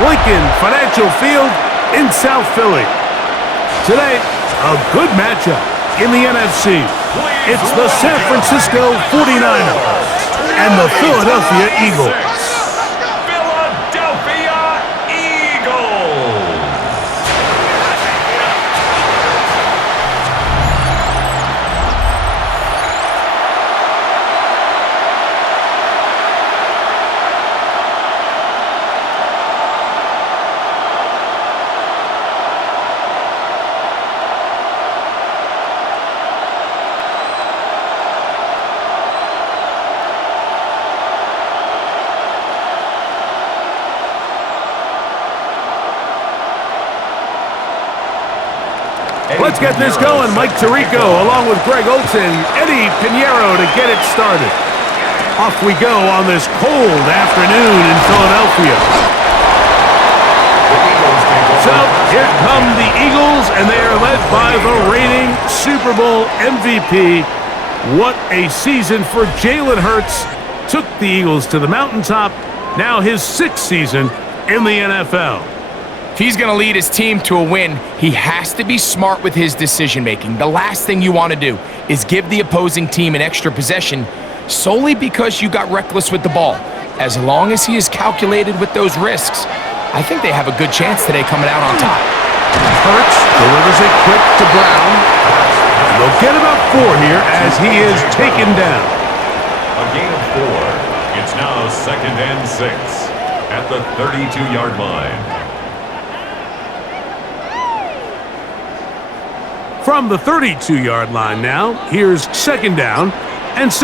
Lincoln Financial Field in South Philly. Today, a good matchup in the NFC. It's the San Francisco 49ers and the Philadelphia Eagles. Let's get this going. Mike Tirico along with Greg Olson, Eddie Pinheiro to get it started. Off we go on this cold afternoon in Philadelphia. So here come the Eagles, and they are led by the reigning Super Bowl MVP. What a season for Jalen Hurts. Took the Eagles to the mountaintop. Now his 6th season in the NFL. If he's going to lead his team to a win, he has to be smart with his decision-making. The last thing you want to do is give the opposing team an extra possession solely because you got reckless with the ball. As long as he is calculated with those risks, I think they have a good chance today coming out on top. Hurts delivers it quick to Brown. And they'll get about 4 here as he is taken down. A gain of 4. It's now 2nd and 6 at the 32-yard line. From the 32-yard line now, here's 2nd down and 6.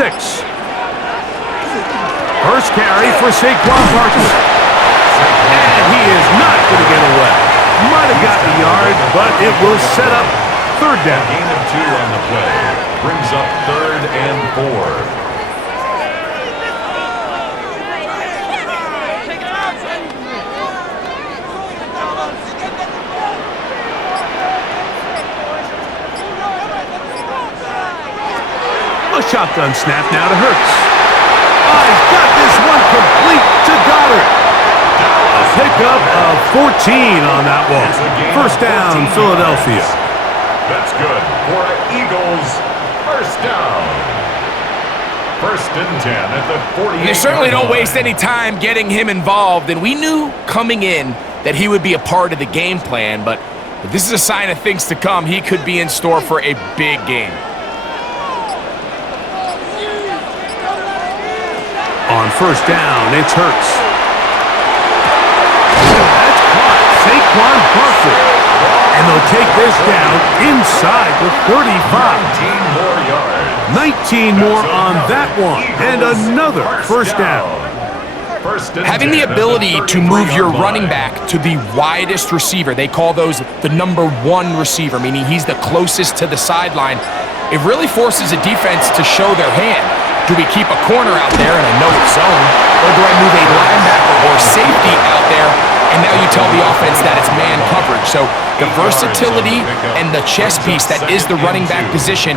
First carry for Saquon Barkley. And he is not going to get away. Might have gotten a yard, but it will set up 3rd down. A gain of 2 on the play. Brings up 3rd and 4. A shotgun snap now to Hurts. Oh, he's got this one complete to Goddard. A pickup of 14 on that one. 1st down, Philadelphia. That's good for Eagles. 1st down. 1st and 10 at the 48. They certainly don't waste any time getting him involved, and we knew coming in that he would be a part of the game plan, but if this is a sign of things to come, he could be in store for a big game. On 1st down, it's Hurts. That's caught. Saquon Barkley. And they'll take this down inside the 35. 19 more on that one. And another 1st down. Having the ability to move your running back to the widest receiver, they call those the number 1 receiver, meaning he's the closest to the sideline, it really forces a defense to show their hand. Do we keep a corner out there in a no zone, or do I move a linebacker or safety out there, and now you tell the offense that it's man coverage? So the versatility and the chess piece that is the running back position,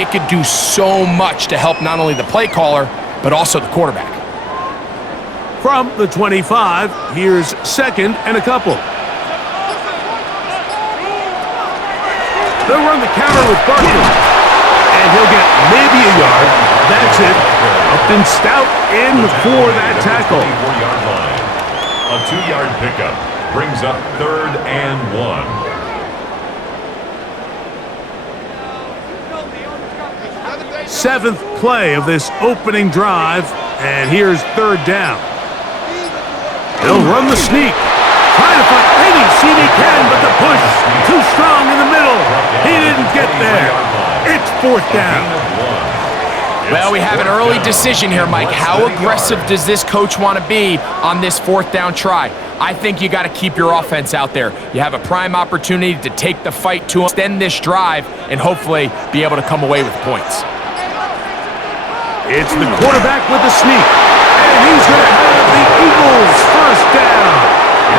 it could do so much to help not only the play caller, but also the quarterback. From the 25, here's 2nd and a couple. They'll run the counter with Barkley. And he'll get maybe a yard. That's it. Upton Stout in for that tackle. A 2-yard pickup brings up 3rd and 1. 7th play of this opening drive, and here's 3rd down. They'll run the sneak. Trying to find any seam he can, but the push too strong in the middle. He didn't get there. It's 4th down. Well, we have an early decision here, Mike. How aggressive does this coach want to be on this 4th down try? I think you got to keep your offense out there. You have a prime opportunity to take the fight to extend this drive and hopefully be able to come away with points. It's the quarterback with the sneak, and he's going to have the Eagles 1st down.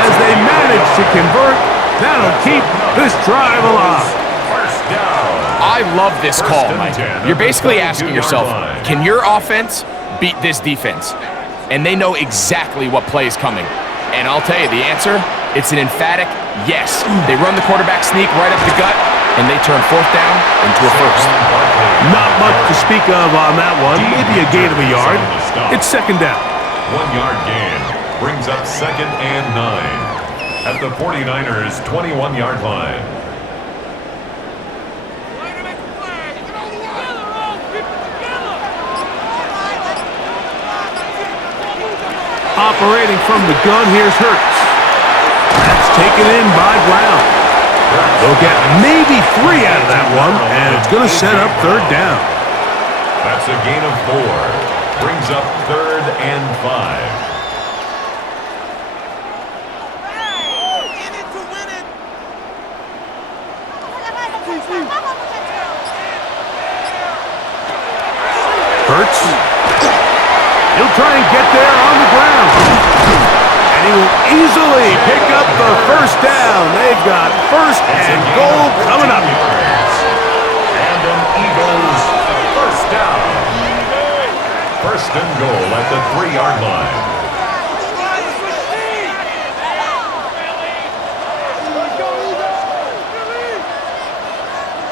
As they manage to convert, that'll keep this drive alive. I love this call, Mike. You're basically asking yourself, can your offense beat this defense? And they know exactly what play is coming. And I'll tell you the answer, it's an emphatic yes. They run the quarterback sneak right up the gut, and they turn fourth down into a first. Not much to speak of on that one. Maybe a gain of a yard. It's second down. 1 yard gain brings up 2nd and 9 at the 49ers' 21-yard line. Operating from the gun, here's Hurts. That's taken in by Brown. They'll get maybe 3 out of that one, and it's going to set up third down. That's a gain of 4. Brings up 3rd and 5. Hurts. He'll try and get there on the ground. And he will easily pick up the first down. They've got first and goal coming up. And an Eagles first down. First and goal at the 3-yard line.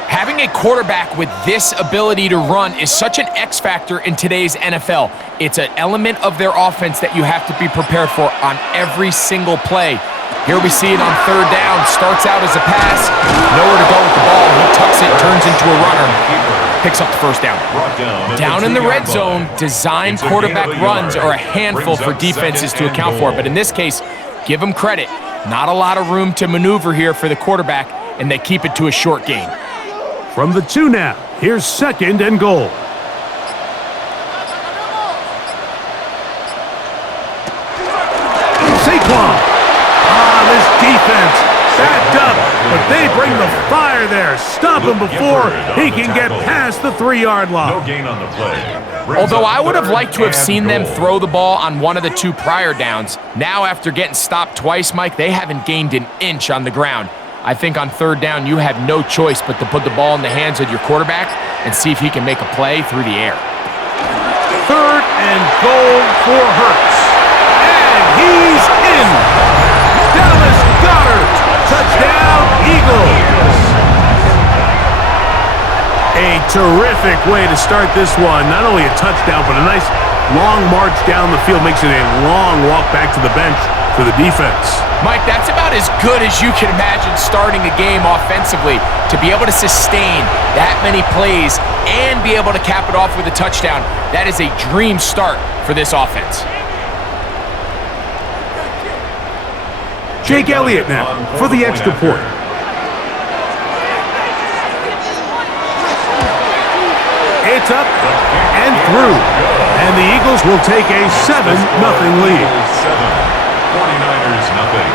Having a quarterback with this ability to run is such an X factor in today's NFL. It's an element of their offense that you have to be prepared for on every single play. Here we see it on third down. Starts out as a pass. Nowhere to go with the ball. He tucks it, turns into a runner. Picks up the first down. Down in the red zone, design quarterback runs are a handful for defenses to account for. But in this case, give them credit. Not a lot of room to maneuver here for the quarterback, and they keep it to a short gain. From the 2 now, here's second and goal. Saquon. This defense backed up, but they bring the fire there. Stop him before he can get past the 3-yard line. No gain on the play. Although I would have liked to have seen them throw the ball on one of the 2 prior downs, now after getting stopped twice, Mike, they haven't gained an inch on the ground. I think on third down, you have no choice but to put the ball in the hands of your quarterback and see if he can make a play through the air. Third and goal for Hurts. And he's in. Dallas Goedert. Touchdown, Eagles. A terrific way to start this one. Not only a touchdown, but a nice long march down the field. Makes it a long walk back to the bench for the defense. Mike, that's about as good as you can imagine starting a game offensively. To be able to sustain that many plays and be able to cap it off with a touchdown, that is a dream start for this offense. Jake Elliott now for the extra point. It's up and through. And the Eagles will take a 7-0 lead. 49ers nothing.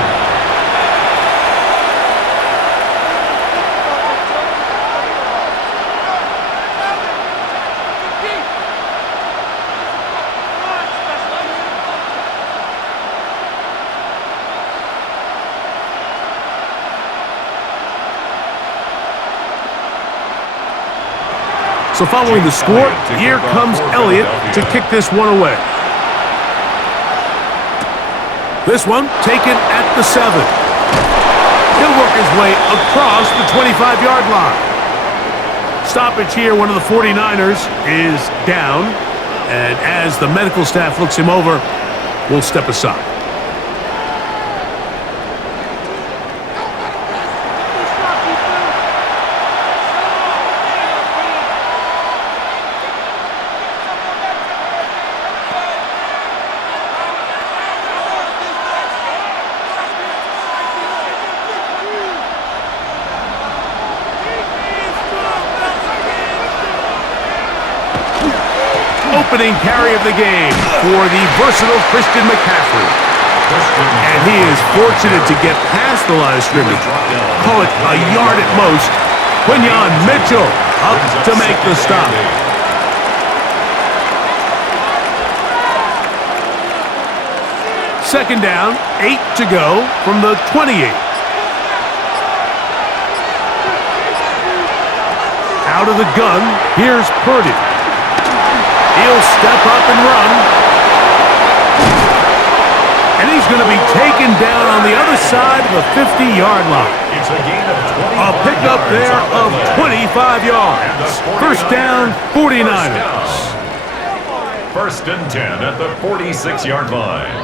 So following the score, here comes Elliott to kick this one away. This one taken at the 7. He'll work his way across the 25-yard line. Stoppage here, one of the 49ers is down. And as the medical staff looks him over, we'll step aside. Opening carry of the game for the versatile Christian McCaffrey. And he is fortunate to get past the line of scrimmage. Call it a yard at most. Quinyon Mitchell up to make the stop. Second down, 8 to go from the 28. Out of the gun, here's Purdy. He'll step up and run. And he's going to be taken down on the other side of the 50-yard line. It's a gain of 25 A pickup yards there on the of play. 25 yards. And the 49ers. First down, 49ers. First and 10 at the 46-yard line.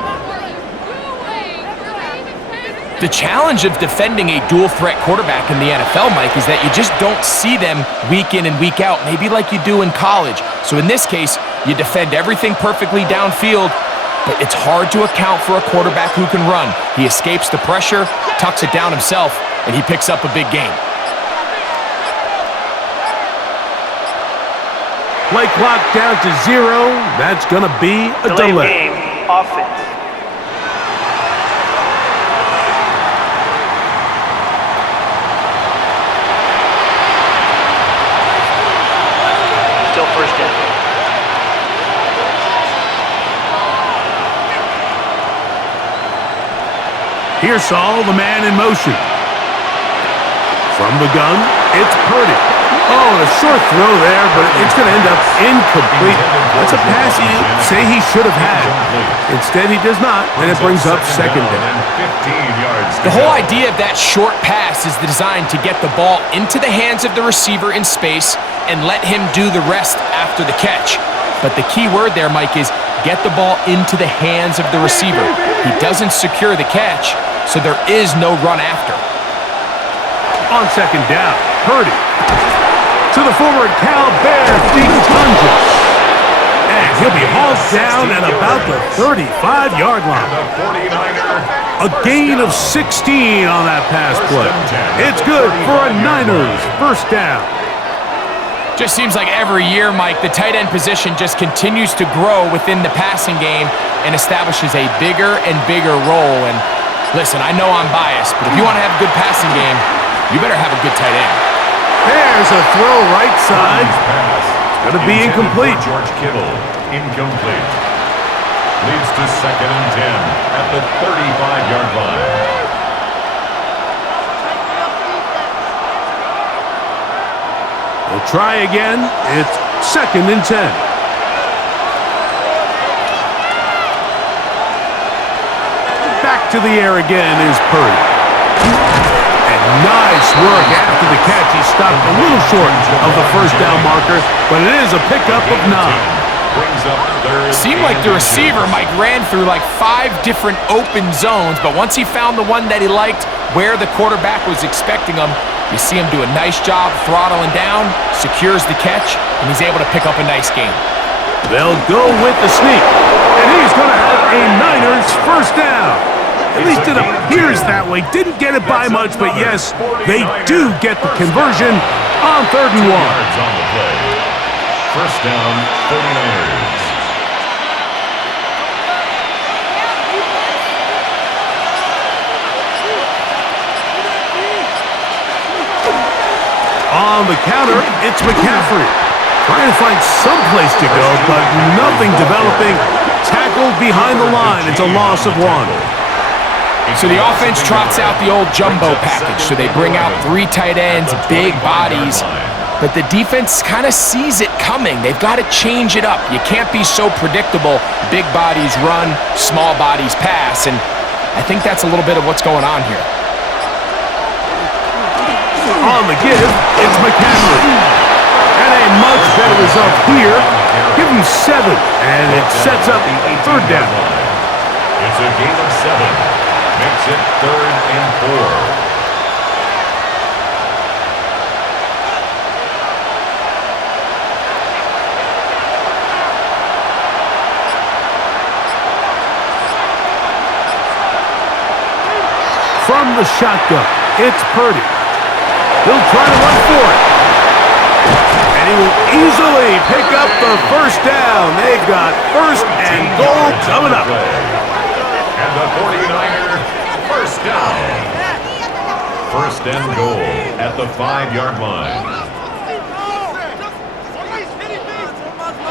The challenge of defending a dual-threat quarterback in the NFL, Mike, is that you just don't see them week in and week out, maybe like you do in college. So in this case, you defend everything perfectly downfield, but it's hard to account for a quarterback who can run. He escapes the pressure, tucks it down himself, and he picks up a big gain. Play clock down to 0. That's going to be a delay. Game, offense. Still first down. Here's Saul, the man in motion. From the gun, it's Purdy. Oh, and a short throw there, but it's going to end up incomplete. That's a pass you say he should have had. Instead, he does not, and it brings up second down. 15 yards. The whole idea of that short pass is designed to get the ball into the hands of the receiver in space and let him do the rest after the catch. But the key word there, Mike, is get the ball into the hands of the receiver. He doesn't secure the catch, so there is no run after. On second down, Purdy to the forward Cal Bear, deep plunges. And he'll be hauled down at about the 35-yard line. The 49er. A gain of 16 on that pass play. It's good for a Niners first down. Just seems like every year, Mike, the tight end position just continues to grow within the passing game and establishes a bigger and bigger role. And listen, I know I'm biased, but if you want to have a good passing game, you better have a good tight end. There's a throw right side. It's going to be incomplete. George Kittle, incomplete. Leads to second and 10 at the 35-yard line. They'll try again. It's second and 10. Back to the air again is Purdy. And nice work after the catch. He stopped a little short of the first down marker, but it is a pickup of 9. Seemed like the receiver, Mike, ran through like 5 different open zones, but once he found the one that he liked, where the quarterback was expecting him, you see him do a nice job throttling down, secures the catch, and he's able to pick up a nice gain. They'll go with the sneak, and he's going to have a Niners first down. At least it appears that way. Didn't get it by much, but yes, they do get the conversion on 3rd and 1. First down, 49ers. On the counter, it's McCaffrey. Trying to find some place to go, but nothing developing. Tackled behind the line. It's a loss of 1. So the offense trots out the old jumbo package. So they bring out 3 tight ends, big bodies. But the defense kind of sees it coming. They've got to change it up. You can't be so predictable. Big bodies run, small bodies pass. And I think that's a little bit of what's going on here. On the give, it's McCaffrey. And a much better result here. Give him 7, and it sets up 3rd down. It's a gain of 7. Makes it 3rd and 4. From the shotgun, it's Purdy. He'll try to run for it. And he will easily pick up the first down. They've got 1st and goal coming up. And the 49er, first down. 1st and goal at the 5-yard line.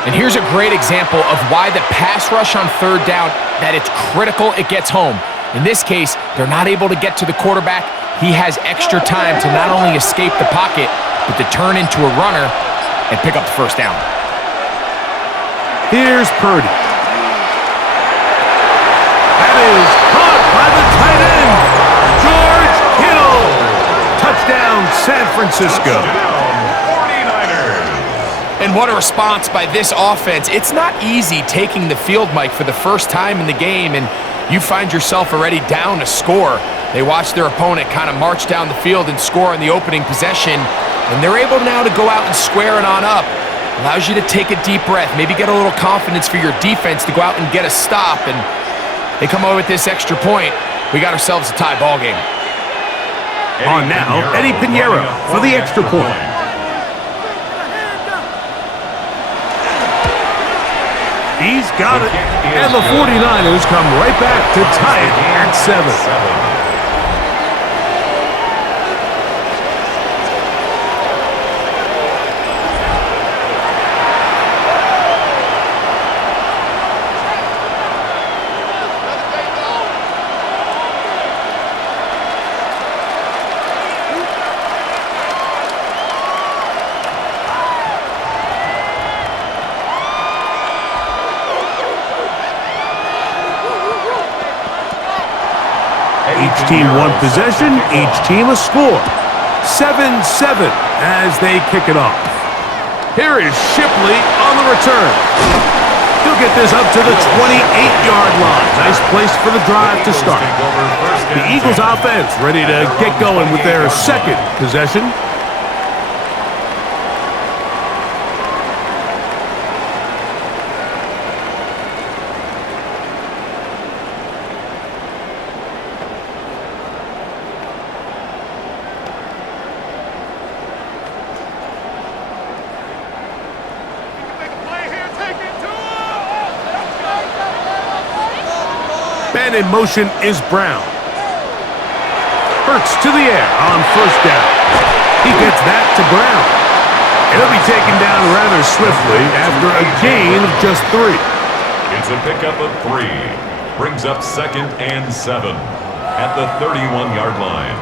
And here's a great example of why the pass rush on 3rd down, that it's critical it gets home. In this case, they're not able to get to the quarterback. He has extra time to not only escape the pocket, but to turn into a runner and pick up the first down. Here's Purdy. That is San Francisco. And what a response by this offense. It's not easy taking the field, Mike, for the first time in the game, and you find yourself already down a score. They watch their opponent kind of march down the field and score on the opening possession, and they're able now to go out and square it on up. Allows you to take a deep breath, maybe get a little confidence for your defense to go out and get a stop, and they come away with this extra point. We got ourselves a tie ball game. On now, Eddie Pinheiro for the extra point. He's got it, and the 49ers come right back to tie it at 7. Each team one possession, each team a score. 7-7 as they kick it off. Here is Shipley on the return. He'll get this up to the 28-yard line. Nice place for the drive to start. The Eagles offense ready to get going with their second possession. Man in motion is Brown. Hurts to the air on first down. He gets that to Brown. And he'll be taken down rather swiftly after a gain of just 3. It's a pickup of 3. Brings up 2nd and 7 at the 31-yard line.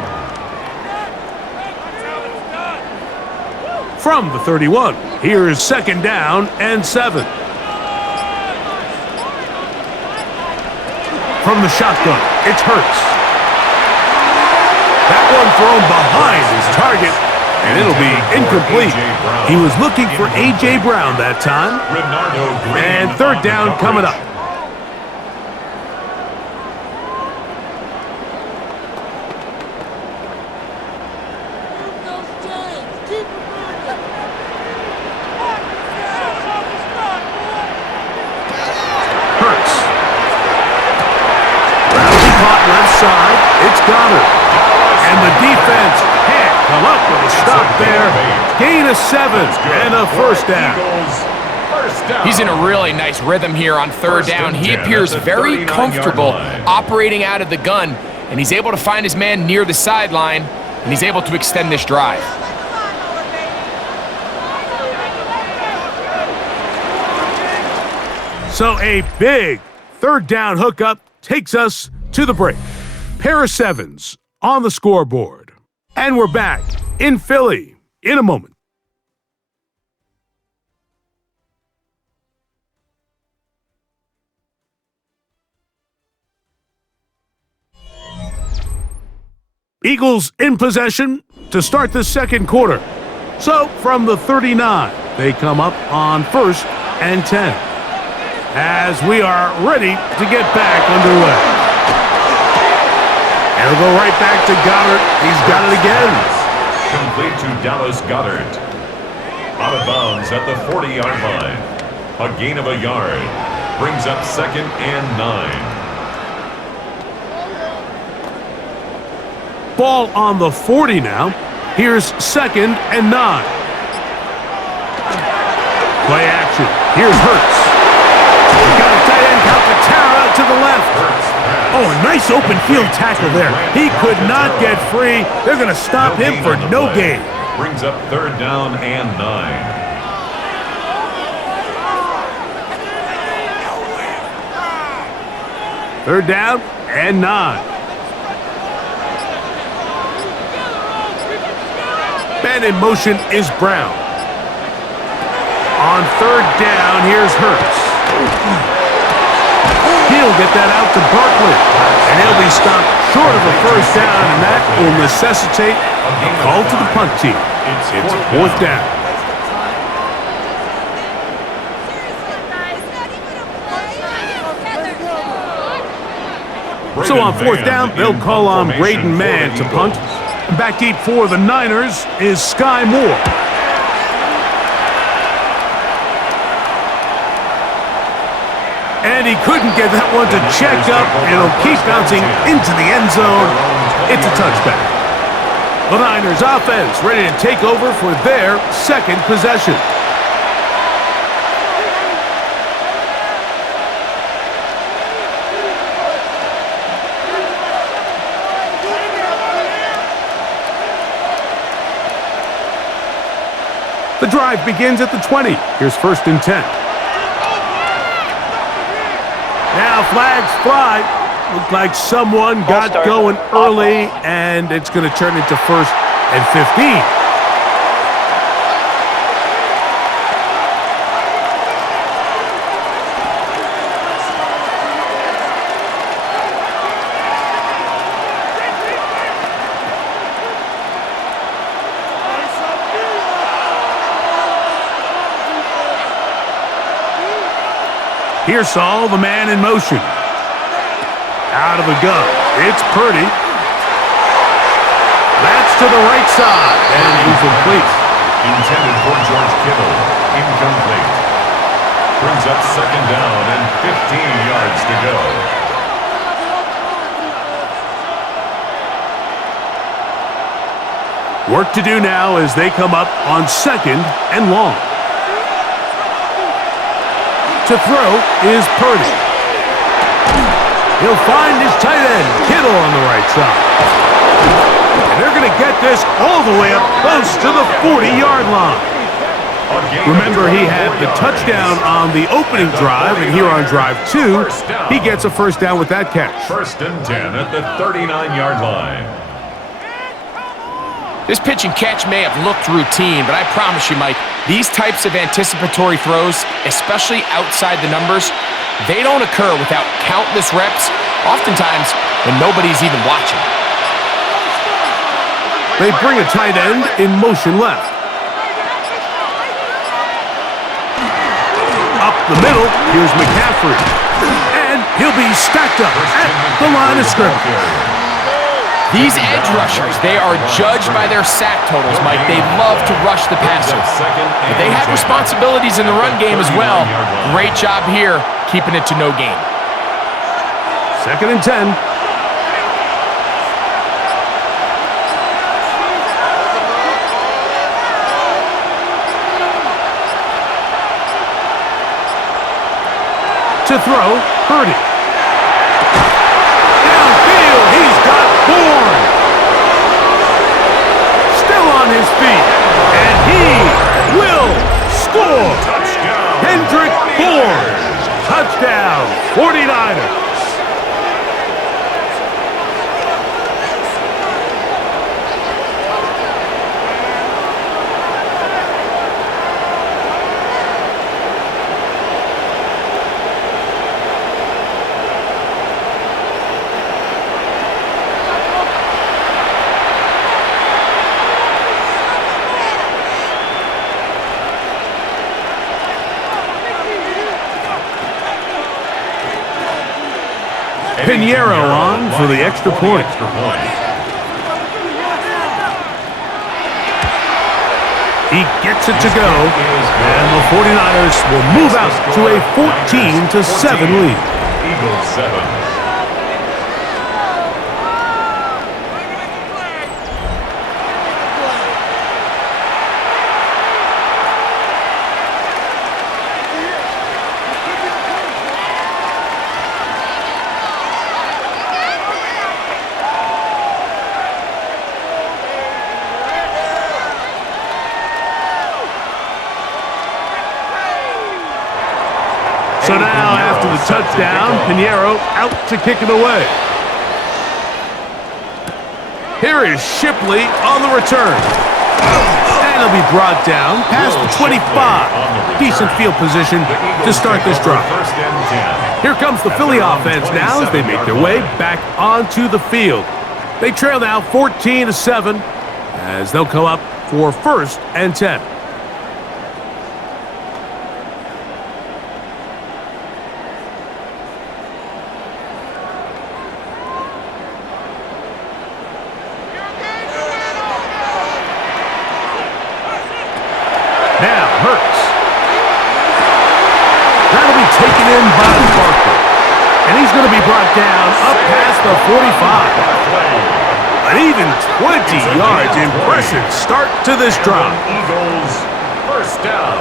From the 31, here's 2nd down and 7. From the shotgun, it's Hurts. That one thrown behind his target, and it'll be incomplete. He was looking for A.J. Brown that time. And 3rd down coming up. Left side, it's Goddard. And the defense can't come up with a stop there. Gain of 7 and a first down. He's in a really nice rhythm here on 3rd down. He appears very comfortable operating out of the gun, and he's able to find his man near the sideline, and he's able to extend this drive. So a big 3rd down hookup takes us to the break. Pair of 7s on the scoreboard. And we're back in Philly in a moment. Eagles in possession to start the second quarter. So from the 39, they come up on 1st and 10. As we are ready to get back underway. And it'll go right back to Goddard. He's got it again. Complete to Dallas Goddard. Out of bounds at the 40-yard line. A gain of a yard. Brings up 2nd and 9. Ball on the 40 now. Here's 2nd and 9. Play action. Here's Hurts. He's got a tight end, Calcaterra to the left. Oh, a nice open field tackle there. He could not get free. They're going to stop him for no gain. Brings up 3rd down and 9. Third down and 9. Man in motion is Brown. On 3rd down, here's Hurts. He'll He'll get that out to Barkley. And he'll be stopped short of a first down, and that will necessitate a call to the punt team. It's fourth down. So on fourth down, they'll call on Braden Mann to punt. Back deep for the Niners is Sky Moore. And he couldn't get that one to check up. It'll keep bouncing into the end zone. It's a touchback. The Niners offense ready to take over for their second possession. The drive begins at the 20. Here's 1st and 10. Now flags fly. Looked like someone got going early, and it's going to turn into 1st and 15. Here's Saul, the man in motion. Out of the gun. It's Purdy. That's to the right side. And he's complete. Intended for George Kittle. Incomplete. Brings up 2nd down and 15 yards to go. Work to do now as they come up on 2nd and long. To throw is Purdy. He'll find his tight end, Kittle, on the right side. And they're going to get this all the way up close to the 40-yard line. Remember, he had the touchdown on the opening drive, and here on drive 2, he gets a first down with that catch. 1st and 10 at the 39-yard line. This pitch and catch may have looked routine, but I promise you, Mike, these types of anticipatory throws, especially outside the numbers, they don't occur without countless reps, oftentimes when nobody's even watching. They bring a tight end in motion left. Up the middle, here's McCaffrey. And he'll be stacked up at the line of scrimmage. These edge rushers, they are judged by their sack totals, Mike. They love to rush the passer. But they have responsibilities in the run game as well. Great job here, keeping it to no gain. 2nd and 10. To throw, Purdy. Downfield, he's got Bourne. Still on his feet, and he will score. Touchdown. Hendrick Bourne. Touchdown, 49ers. Pinheiro on for the extra point. He gets it to go, and the 49ers will move out to a 14-7 lead. Eagles 7. So now, after the touchdown, Pinheiro out to kick it away. Here is Shipley on the return. And he'll will be brought down past the 25. Decent field position to start this drive. Here comes the Philly offense now as they make their way back onto the field. They trail now 14-7 as they'll come up for 1st and 10. Now, Hurts. That'll be taken in by Parker. And he's going to be brought down up past the 45. An even 20 yards. Impressive start to this drive. Eagles, first down.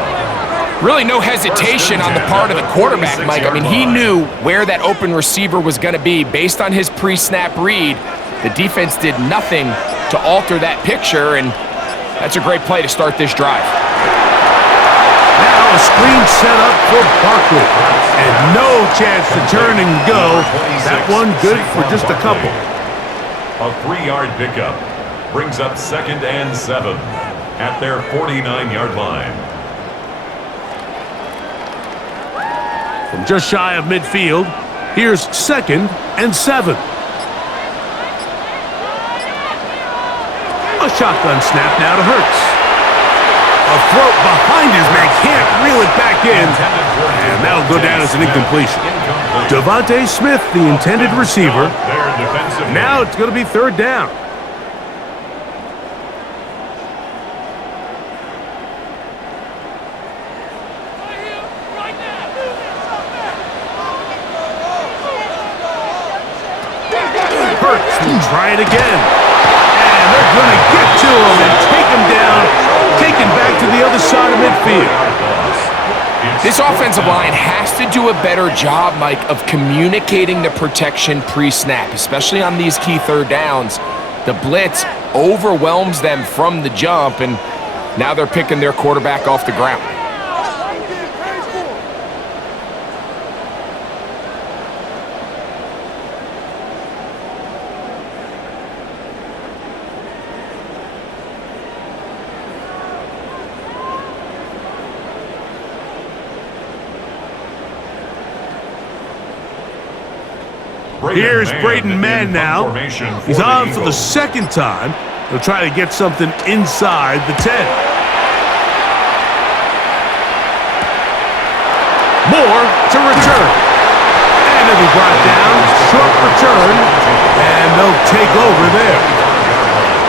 Really no hesitation on the part of the quarterback, Mike. I mean, he knew where that open receiver was going to be based on his pre-snap read. The defense did nothing to alter that picture, and that's a great play to start this drive. Now a screen set up for Barkley. And no chance to turn and go. That one good for just a couple. A 3-yard pickup brings up 2nd and 7 at their 49-yard line. From just shy of midfield, here's 2nd and 7. A shotgun snap now to Hurts. A throw behind his man, can't reel it back in, and that'll go down as an incompletion. Devontae Smith, the intended receiver. Now it's going to be 3rd down. Hurts will try it again. And they're going to get to him and take him down, taken back to the other side of midfield. This offensive line has to do a better job, Mike, of communicating the protection pre-snap, especially on these key 3rd downs. The blitz overwhelms them from the jump, and now they're picking their quarterback off the ground. Here's Braden Mann now. He's on for the 2nd time. He'll try to get something inside the 10. Moore to return. And it'll be brought down. Short return. And they'll take over there.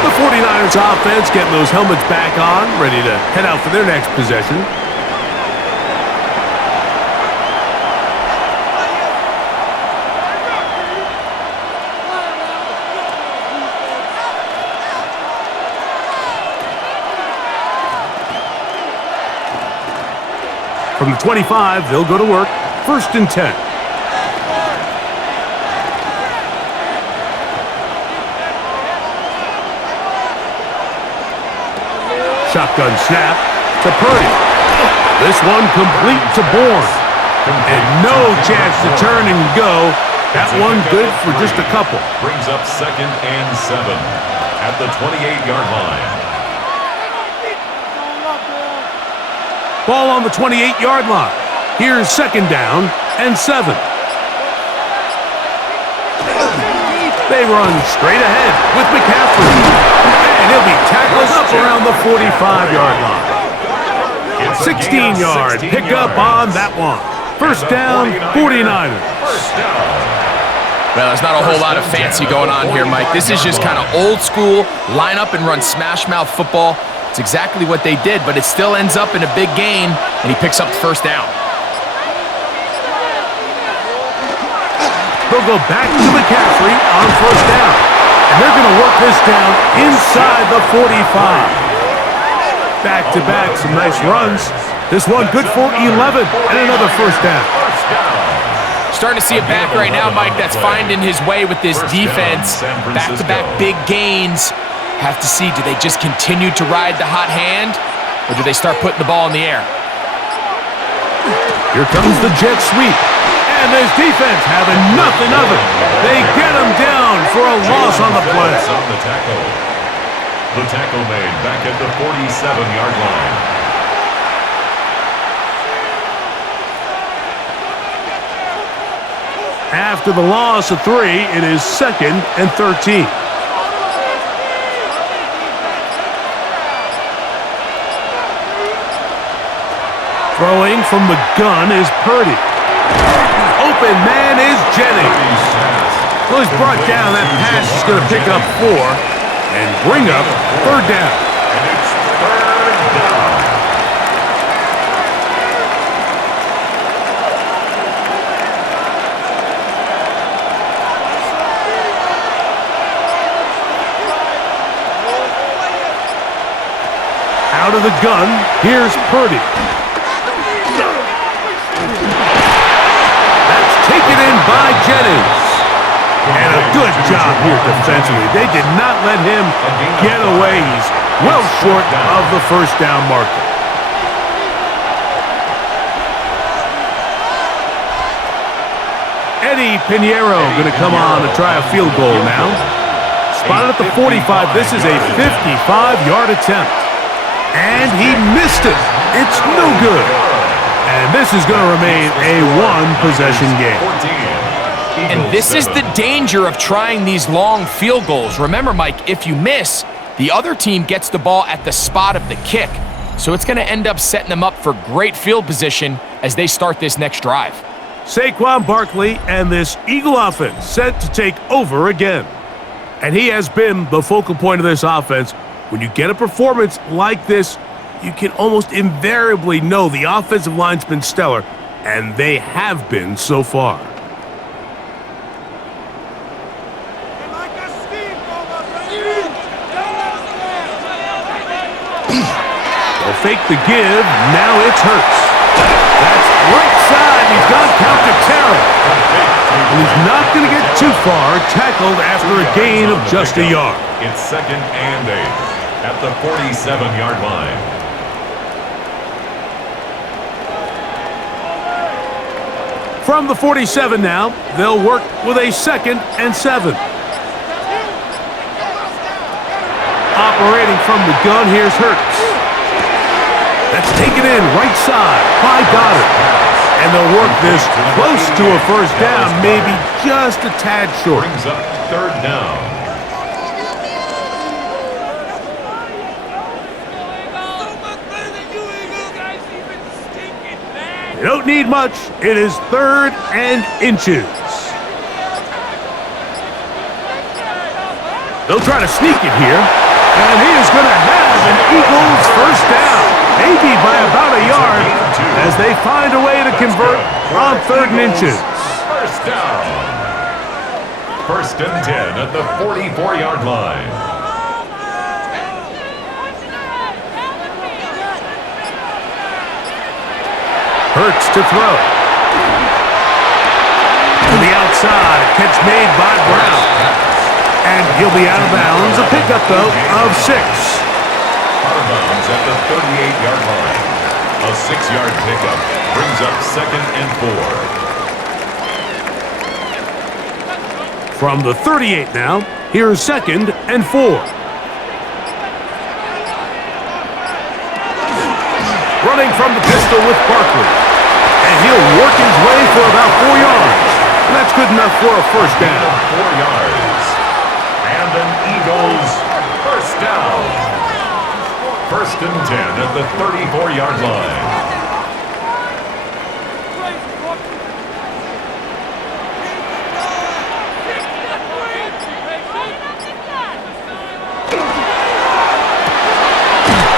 The 49ers offense getting those helmets back on, ready to head out for their next possession. From the 25, they'll go to work. 1st and 10. Shotgun snap to Purdy. This one complete to Bourne. And no chance to turn and go. That one good for just a couple. Brings up 2nd and 7 at the 28-yard line. Ball on the 28-yard line. Here's 2nd down and 7. They run straight ahead with McCaffrey. And he'll be tackled up around the 45-yard line. 16-yard pickup on that one. 1st down, 49ers. Well, there's not a whole lot of fancy going on here, Mike. This is just kind of old school, line up and run smash mouth football. It's exactly what they did, but it still ends up in a big gain, and he picks up the 1st down. They'll go back to McCaffrey on 1st down. And they're going to work this down inside the 45. Back-to-back, some nice runs. This one good for 11 and another 1st down. Starting to see it back right now, Mike, that's finding his way with this defense. Back-to-back big gains. Have to see, do they just continue to ride the hot hand, or do they start putting the ball in the air? Here comes the jet sweep. And this defense having nothing of it. They get him down for a loss on the play. The tackle made back at the 47-yard line. After the loss of 3, it is 2nd and 13. Throwing from the gun is Purdy. Open man is Jennings. Well, he's brought down. That pass is going to pick up 4 and bring up 3rd down. And it's 3rd down. Out of the gun, here's Purdy. That's taken in by Jennings. And a good job here defensively. They did not let him get away. He's well short of the 1st down marker. Eddie Pinheiro going to come on to try a field goal now. Spotted at the 45. This is a 55-yard attempt. And he missed it. It's no good. And this is going to remain a one-possession game. And this is the danger of trying these long field goals. Remember, Mike, if you miss, the other team gets the ball at the spot of the kick. So it's going to end up setting them up for great field position as they start this next drive. Saquon Barkley and this Eagle offense set to take over again. And he has been the focal point of this offense. When you get a performance like this, you can almost invariably know the offensive line's been stellar, and they have been so far. They'll fake the give. Now it's Hurts. That's right side. He's got count to Terrell. And he's not going to get too far. Tackled after a gain of just a yard. It's 2nd and 8 at the 47-yard line. From the 47 now, they'll work with a 2nd and 7. Operating from the gun, here's Hurts. That's taken in right side by Goddard. And they'll work this close to a 1st down, maybe just a tad short. Brings up 3rd down. They don't need much. It is 3rd and inches. They'll try to sneak it here. And he is going to have an Eagles 1st down. Maybe by about a yard as they find a way to convert on 3rd and inches. 1st down. 1st and 10 at the 44-yard line. Hurts to throw. To the outside. Catch made by Brown. And he'll be out of bounds. A pickup, though, of 6. Out of bounds at the 38-yard line. A 6-yard pickup brings up 2nd and 4. From the 38 now, here's 2nd and 4. Running from the pistol with Barkley. And he'll work his way for about 4 yards. And that's good enough for a 1st down. 4 yards. And an Eagles 1st down. 1st and 10 at the 34-yard line.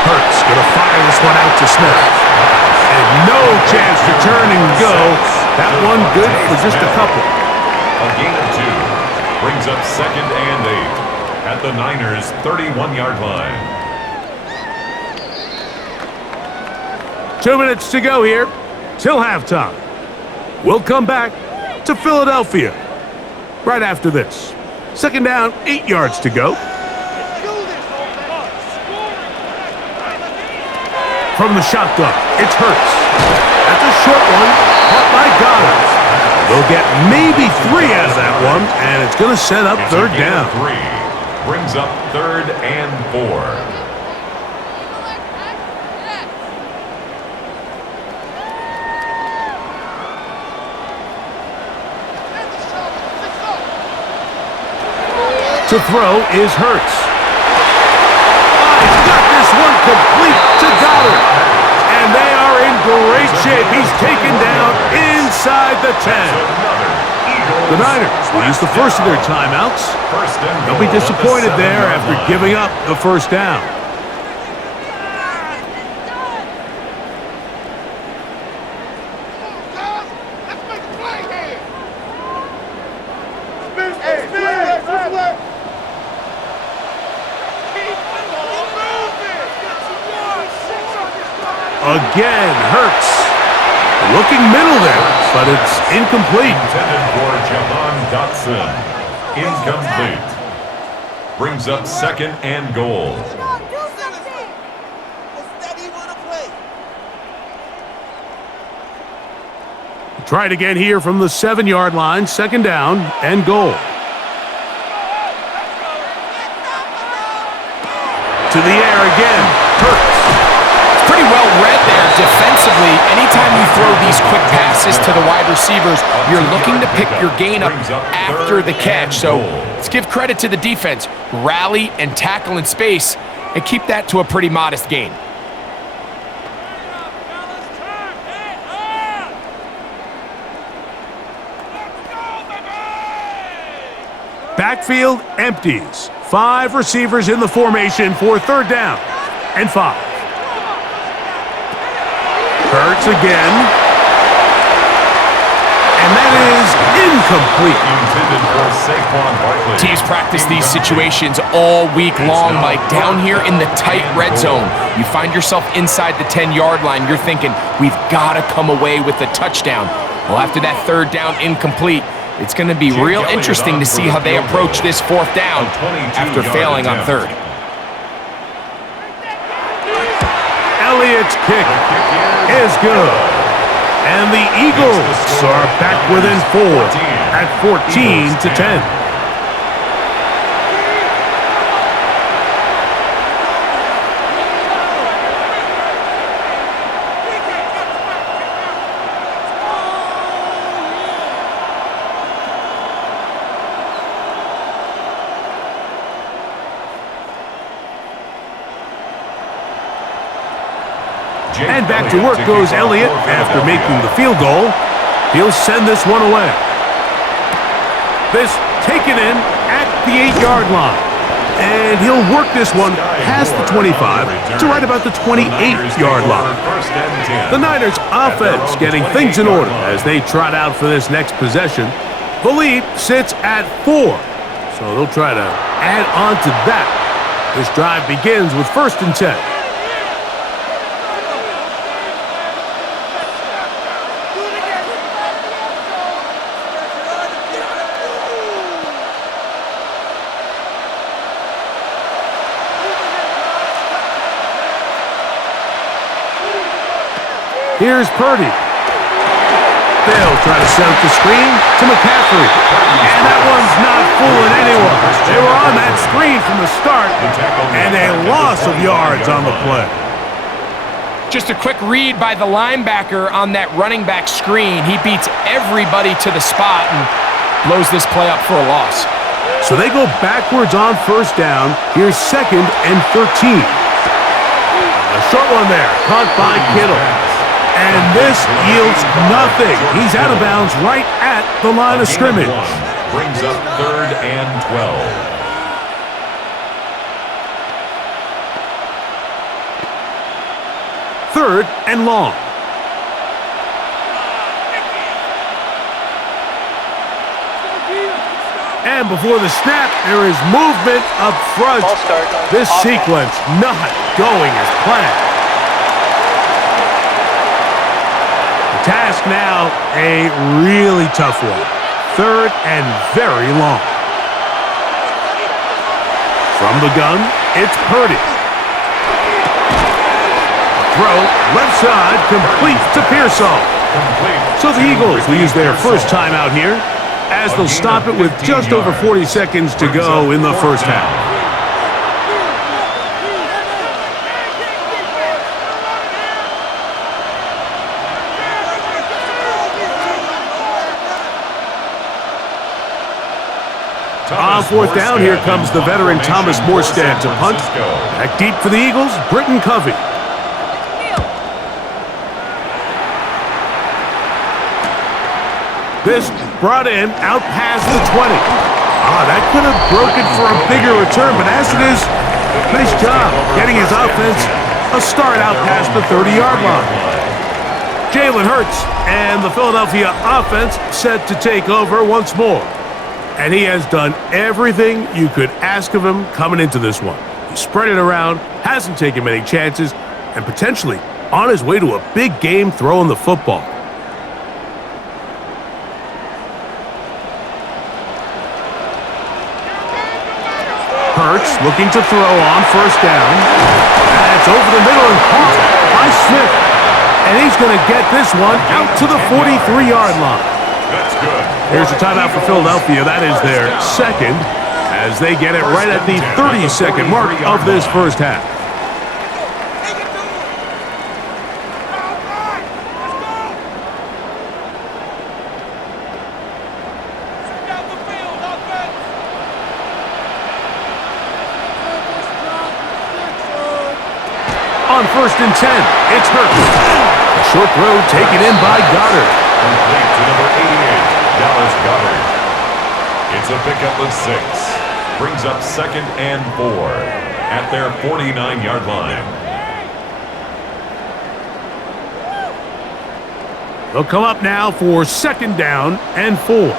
Hurts gonna fire this one out to Smith. And no chance to turn and go. That one good for just a couple. A gain of 2 brings up 2nd and 8 at the Niners' 31-yard line. 2 minutes to go here till halftime. We'll come back to Philadelphia right after this. 2nd down, 8 yards to go. From the shotgun, it's Hurts. That's a short one, caught by Goddard. They'll get maybe 3 out of that one, and it's going to set up 3rd down. Brings up 3rd and 4. To throw is Hurts. He's got this one complete to Goddard. And they are in great shape. He's taken down inside the 10. The Niners will use the first of their timeouts. They'll be disappointed there after giving up the first down. Again, Hurts. Looking middle there, but it's incomplete. Intended for Jahan Dotson. Incomplete. Brings up 2nd and goal. Try it again here from the 7-yard line. 2nd down and goal. To the air again. Hurts. Pretty well read there defensively. Anytime you throw these quick passes to the wide receivers, you're looking to pick your gain up after the catch. So let's give credit to the defense. Rally and tackle in space and keep that to a pretty modest gain. Backfield empties. 5 receivers in the formation for 3rd down and 5. Hurts again. And that is incomplete. Intended for Saquon Barkley. Teams practice these situations all week long, Mike. Down here in the tight red zone, you find yourself inside the 10-yard line. You're thinking, we've got to come away with a touchdown. Well, after that 3rd down incomplete, it's going to be real interesting to see how they approach this 4th down after failing on 3rd. Elliott's kick is good. And the Eagles are back within 4 at 14-10. And back to work goes Elliott after making the field goal. He'll send this one away. This taken in at the 8-yard line. And he'll work this one past the 25 to right about the 28-yard line. The Niners offense getting things in order as they trot out for this next possession. The lead sits at 4. So they'll try to add on to that. This drive begins with 1st and 10. Here's Purdy. They'll try to set up the screen to McCaffrey. And that one's not fooling anyone. They were on that screen from the start, and a loss of yards on the play. Just a quick read by the linebacker on that running back screen. He beats everybody to the spot and blows this play up for a loss. So they go backwards on 1st down. Here's 2nd and 13. A short one there, caught by Kittle. And this yields nothing. He's out of bounds right at the line of scrimmage. Brings up 3rd and 12. Third and long. And before the snap, there is movement up front. This sequence not going as planned. Task now, a really tough one. 3rd and very long. From the gun, it's Purdy. Throw, left side, complete to Pearsall. So the Eagles will use their first timeout here, as they'll stop it with just over 40 seconds to go in the 1st half. On fourth down, here comes the veteran Thomas Morstead to punt. Back deep for the Eagles, Britton Covey. This brought in out past the 20. That could have broken for a bigger return, but as it is, nice job getting his offense a start out past the 30-yard line. Jalen Hurts and the Philadelphia offense set to take over once more. And he has done everything you could ask of him coming into this one. He spread it around, hasn't taken many chances, and potentially on his way to a big game throwing the football. Hurts looking to throw on first down. That's over the middle and caught by Smith. And he's going to get this one out to the 43-yard line. That's good. Here's a timeout for Philadelphia. That is their second as they get it right at the 30-second mark of this first half. On first and 10, it's Hurts. A short throw taken in by Goddard. Complete to number 88, Dallas Goddard. It's a pickup of 6. Brings up 2nd and 4 at their 49-yard line. They'll come up now for 2nd down and 4.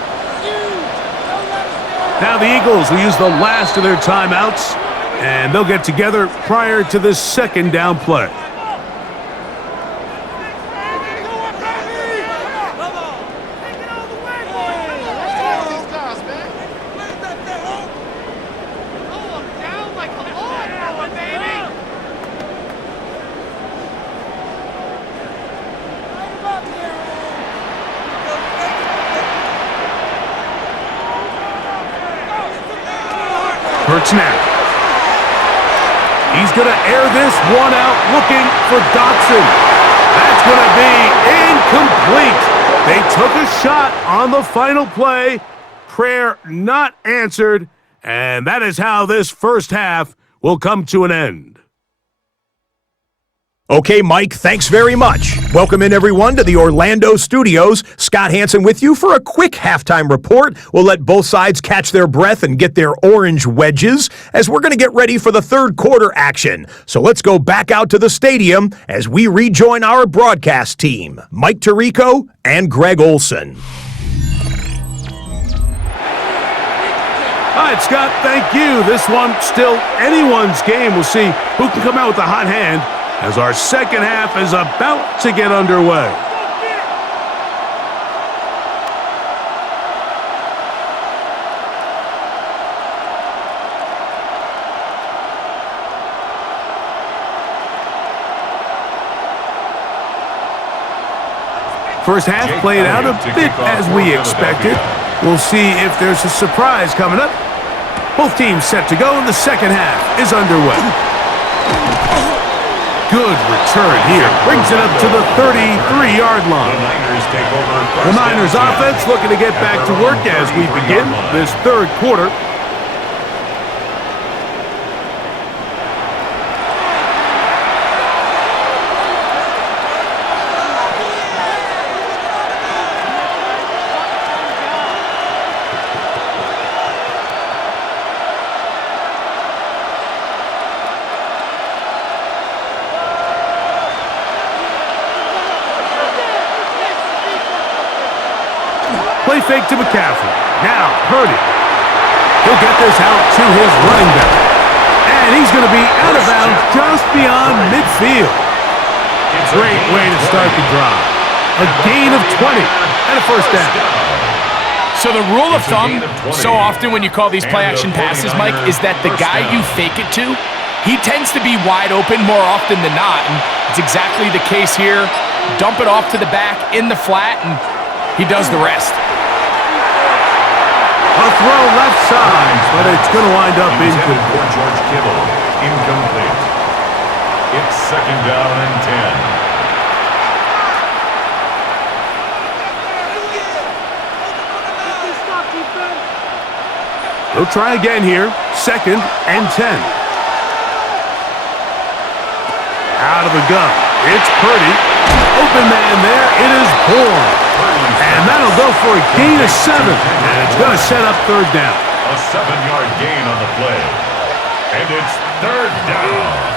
Now the Eagles will use the last of their timeouts, and they'll get together prior to this 2nd down play. Hurts now. He's going to air this one out, looking for Dotson. That's going to be incomplete. They took a shot on the final play. Prayer not answered. And that is how this first half will come to an end. Okay, Mike, thanks very much. Welcome in, everyone, to the Orlando studios. Scott Hansen with you for a quick halftime report. We'll let both sides catch their breath and get their orange wedges as we're going to get ready for the third quarter action. So let's go back out to the stadium as we rejoin our broadcast team, Mike Tirico and Greg Olson. All right, Scott, thank you. This one still anyone's game. We'll see who can come out with a hot hand as our second half is about to get underway. First half played out a bit as we expected. We'll see if there's a surprise coming up. Both teams set to go, and the second half is underway. Good return here. Brings it up to the 33-yard line. The Niners offense looking to get back to work as we begin this third quarter. Play fake to McCaffrey. Now, Purdy. He'll get this out to his running back. And he's going to be out of bounds just beyond midfield. Great way to start the drive. A gain of 20 and a first down. So the rule of thumb, so often when you call these play-action passes, Mike, is that the guy you fake it to, he tends to be wide open more often than not. And it's exactly the case here. Dump it off to the back in the flat, and he does the rest. A throw left side, but it's going to wind up incomplete. For George Kittle, incomplete. It's 2nd down and 10. They'll try again here. 2nd and 10. Out of the gun. It's Purdy. Open man there. It is Bourne. And that'll go for a gain of 7. And it's going to set up 3rd down. A 7-yard gain on the play. And it's 3rd down.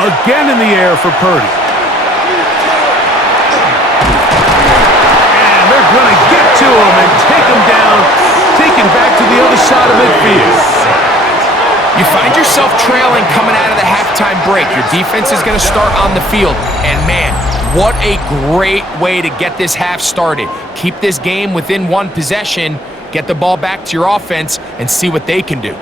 Again in the air for Purdy. And they're going to get to him and take him down, taken back to the other side of midfield. You find yourself trailing coming out of the halftime break. Your defense is going to start on the field. And, man, what a great way to get this half started. Keep this game within 1 possession, get the ball back to your offense, and see what they can do.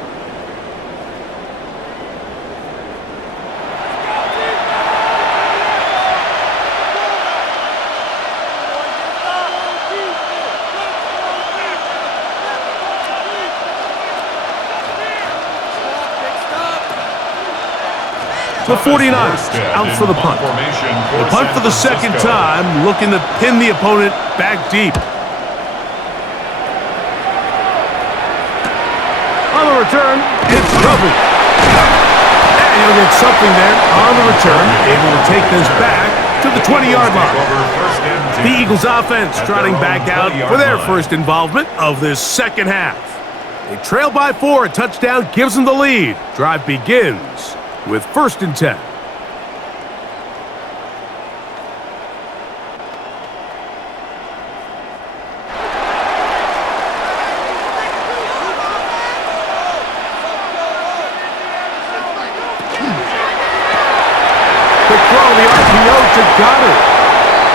The 49ers out for the punt. The punt for the 2nd time, looking to pin the opponent back deep. On the return, it's covered. And he'll get something there on the return, able to take this back to the 20-yard line. The Eagles offense trotting back out for their first involvement of this 2nd half. They trail by 4, a touchdown gives them the lead. Drive begins with 1st and 10. Quick throw, the RPO to Goddard.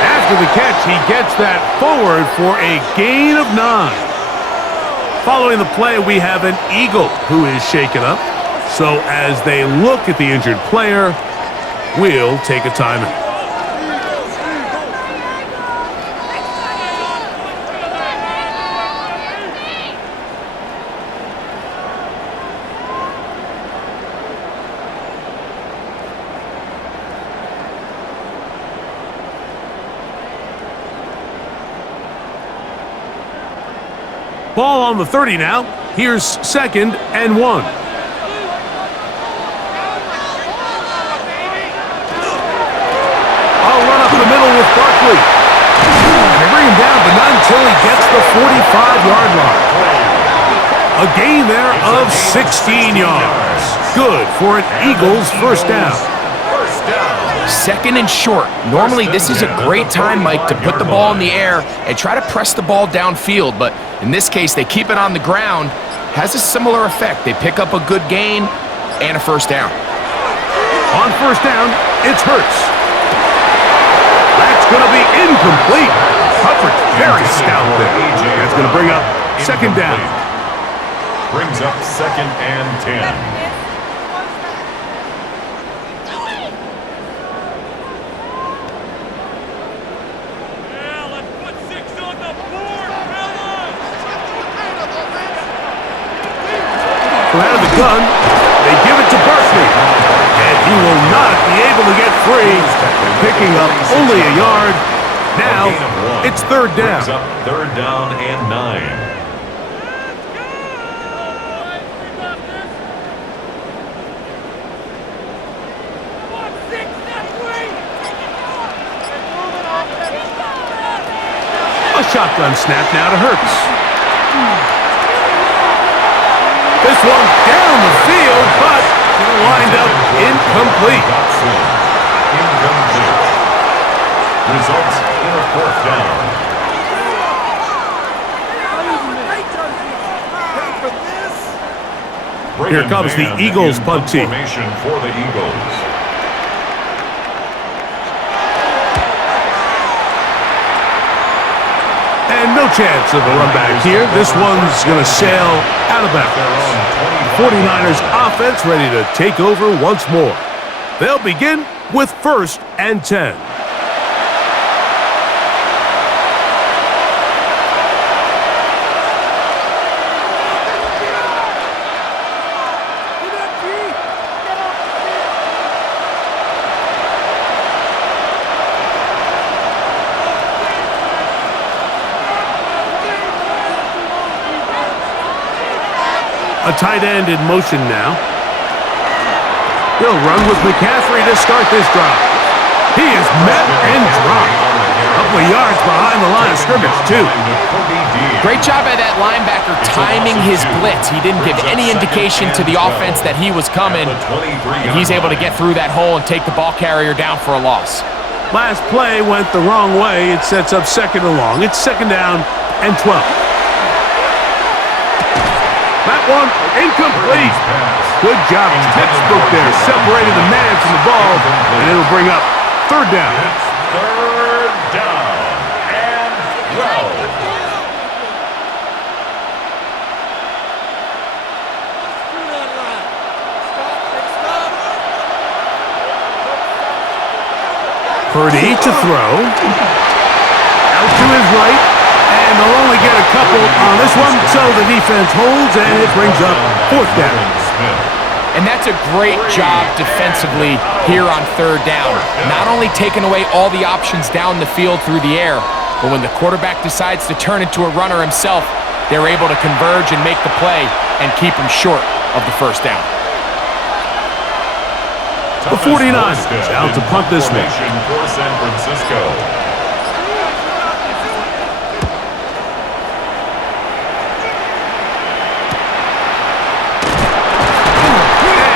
After the catch, he gets that forward for a gain of 9. Following the play, we have an Eagle who is shaken up. So as they look at the injured player, we'll take a timeout. Ball on the 30 now. Here's 2nd and 1. The middle with Barkley. They bring him down, but not until he gets the 45-yard line. A gain there of 16 yards. Good for an Eagles 1st down. 2nd and short. Normally, this is a great time, Mike, to put the ball in the air and try to press the ball downfield. But in this case, they keep it on the ground. Has a similar effect. They pick up a good gain and a 1st down. On 1st down, it's Hurts. That's going to be incomplete. Coverage very stout there. That's going to bring up 2nd down. Brings up 2nd and 10. Let's put 6 on the board, fellas. From out of the gun, they give it to Barkley. And he will not be able to get free, picking up only a yard. Now, it's 3rd down. Brings up 3rd down and 9. A shotgun snap now to Hurts. This one down the field, but it'll wind up incomplete. Incomplete. Results in a 4th down. Here comes the Eagles punt team. Formation for the Eagles. And no chance of a run back here. This one's going to sail out of bounds. 49ers offense ready to take over once more. They'll begin with 1st and 10. A tight end in motion now. He'll run with McCaffrey to start this drive. He is met and dropped. A couple of yards behind the line of scrimmage, too. Great job by that linebacker timing his blitz. He didn't give any indication to the offense that he was coming. And he's able to get through that hole and take the ball carrier down for a loss. Last play went the wrong way. It sets up second and long. It's second down and 12. That one incomplete. Good job. Textbook there. Separated the man from the ball, and it'll bring up third down. It's third down and 12. Purdy to throw. Out to his right. And they'll only get a couple on this one, so the defense holds, and it brings up fourth down. And that's a great job defensively here on third down. Not only taking away all the options down the field through the air, but when the quarterback decides to turn into a runner himself, they're able to converge and make the play and keep him short of the first down. The 49ers out to punt this one. For San Francisco.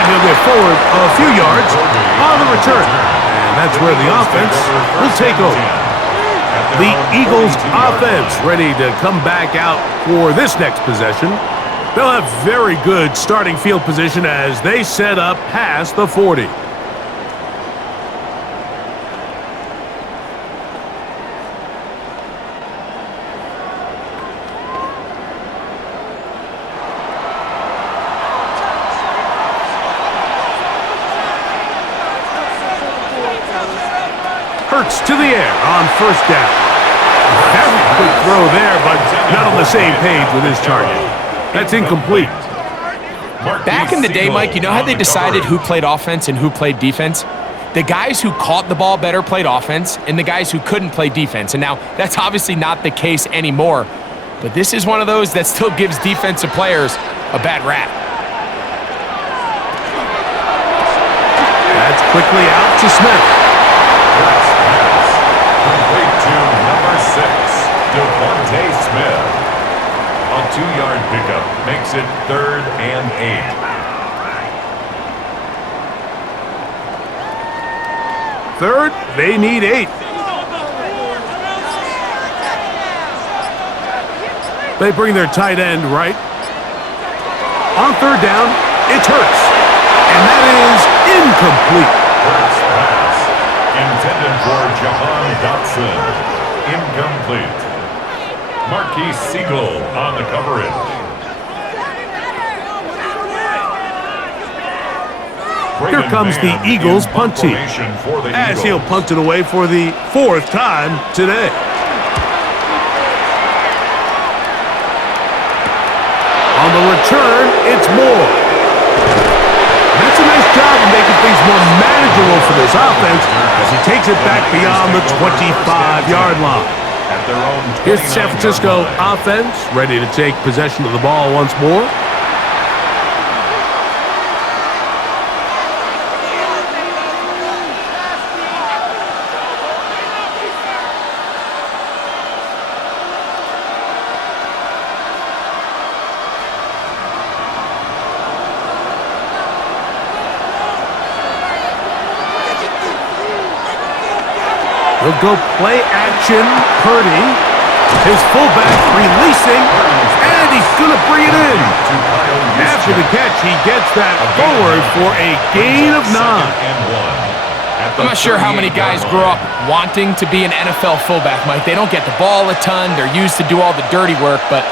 He'll get forward a few yards on the return. And that's where the offense will take over. The Eagles offense ready to come back out for this next possession. They'll have very good starting field position as they set up past the 40. Hurts to the air on first down. Very quick throw there, but not on the same page with his target. That's incomplete. Back in the day, Mike, you know how they decided who played offense and who played defense? The guys who caught the ball better played offense, and the guys who couldn't play defense. And now, that's obviously not the case anymore. But this is one of those that still gives defensive players a bad rap. That's quickly out to Smith. Complete to number 6, Devontae Smith. A 2-yard pickup makes it third and 8. Third, they need 8. They bring their tight end right. On third down, it's Hurts. And that is incomplete. Hurts pass. Intended for Jahan Dotson. Incomplete. Marquise Siegel on the coverage. Here comes the Eagles punt team, as he'll punt it away for the 4th time today. On the return, it's Moore. That's a nice job of making things more manageable for this offense as he takes it back beyond the 25-yard line. Here's the San Francisco offense ready to take possession of the ball once more. He'll go play action. Purdy, his fullback releasing, and he's going to bring it in. After the catch, he gets that forward for a gain of 9. I'm not sure how many guys grow up wanting to be an NFL fullback, Mike. They don't get the ball a ton. They're used to do all the dirty work. But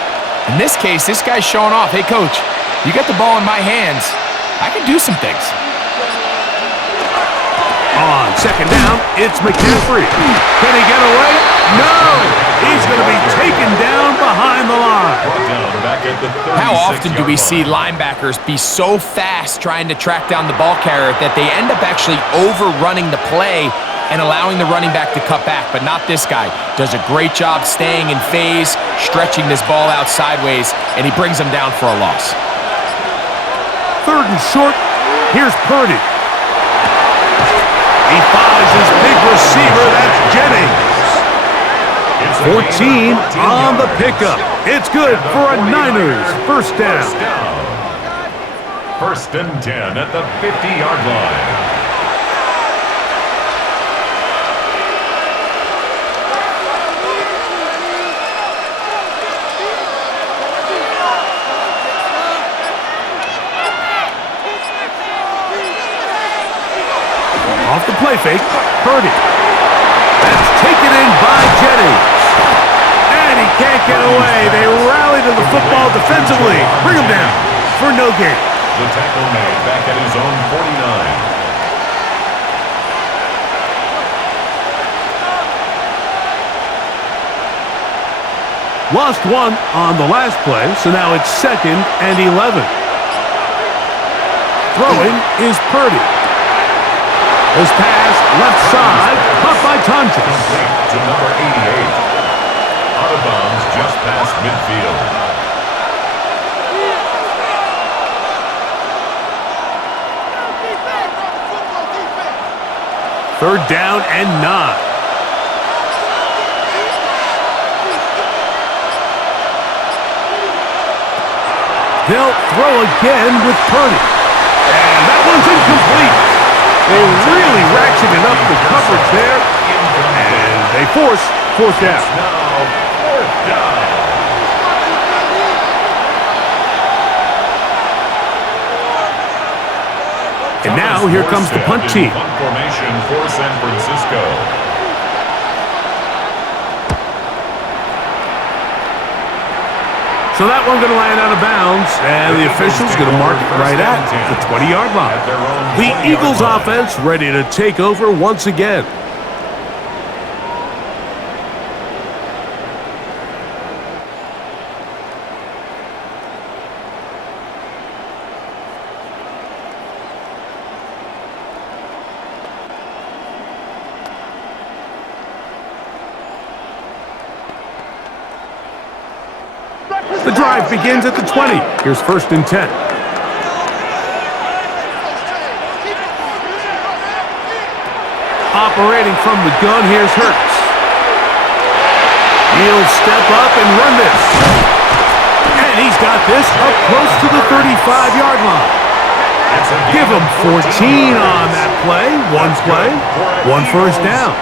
in this case, this guy's showing off. Hey, coach, you got the ball in my hands. I can do some things. On second down, it's McCaffrey. Can he get away? No! He's going to be taken down behind the line. How often do we see linebackers be so fast trying to track down the ball carrier that they end up actually overrunning the play and allowing the running back to cut back? But not this guy. Does a great job staying in phase, stretching this ball out sideways, and he brings them down for a loss. 3rd and short. Here's Purdy. He follows his big receiver. That's Jennings. 14 on the pickup. It's good for a Niners first down. 1st and 10 at the 50-yard line. Off the play fake, Purdy. That's taken in by Jennings. And he can't get away. They rally to the football defensively. Bring him down for no gain. The tackle made back at his own 49. Lost one on the last play, so now it's 2nd and 11. Throwing is Purdy. This pass left side, caught by Tonjes. Complete to number 88. Out of bounds just past midfield. Third down and 9. They'll throw again with Purdy. And that one's incomplete. They really ratcheted up the coverage there, and they force 4th down. Now 4th down. And now here comes the punt team. Punt formation for San Francisco. So that one going to land out of bounds, and the official's going to mark it right at the 20-yard line. The Eagles offense ready to take over once again. The drive begins at the 20. Here's 1st and 10. Operating from the gun, here's Hurts. He'll step up and run this. And he's got this up close to the 35-yard line. Give him 14 on that play. One first down.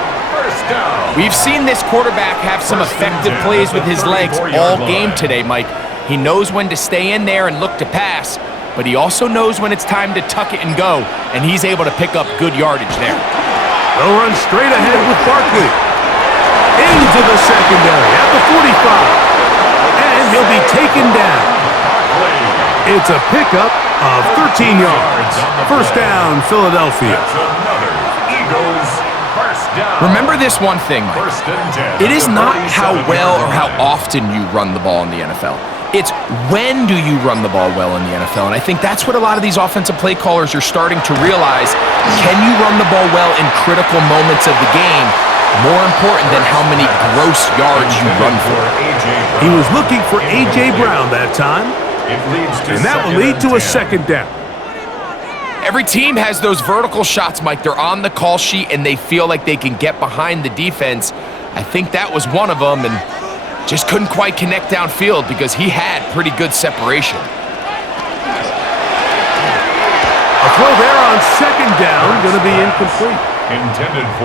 We've seen this quarterback have some effective plays with his legs all game today, Mike. He knows when to stay in there and look to pass, but he also knows when it's time to tuck it and go, and he's able to pick up good yardage there. They'll run straight ahead with Barkley. Into the secondary at the 45. And he'll be taken down. It's a pickup of 13 yards. First down, Philadelphia. Remember this one thing, Mike. It is not how well or how often you run the ball in the NFL. It's when do you run the ball well in the NFL. And I think that's what a lot of these offensive play callers are starting to realize. Can you run the ball well in critical moments of the game? More important than how many gross yards you run for. He was looking for A.J. Brown that time. And that will lead to a 2nd down. Every team has those vertical shots, Mike. They're on the call sheet, and they feel like they can get behind the defense. I think that was one of them, and just couldn't quite connect downfield because he had pretty good separation. A throw there on 2nd down, going to be incomplete.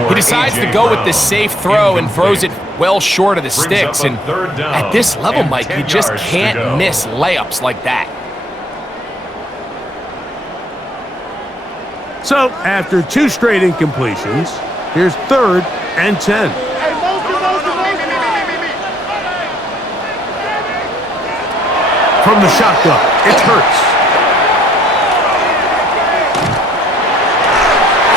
He decides to go with the safe throw and throws it well short of the sticks. And at this level, Mike, you just can't miss layups like that. So, after 2 straight incompletions, here's 3rd and 10. From the shotgun, it's Hurts.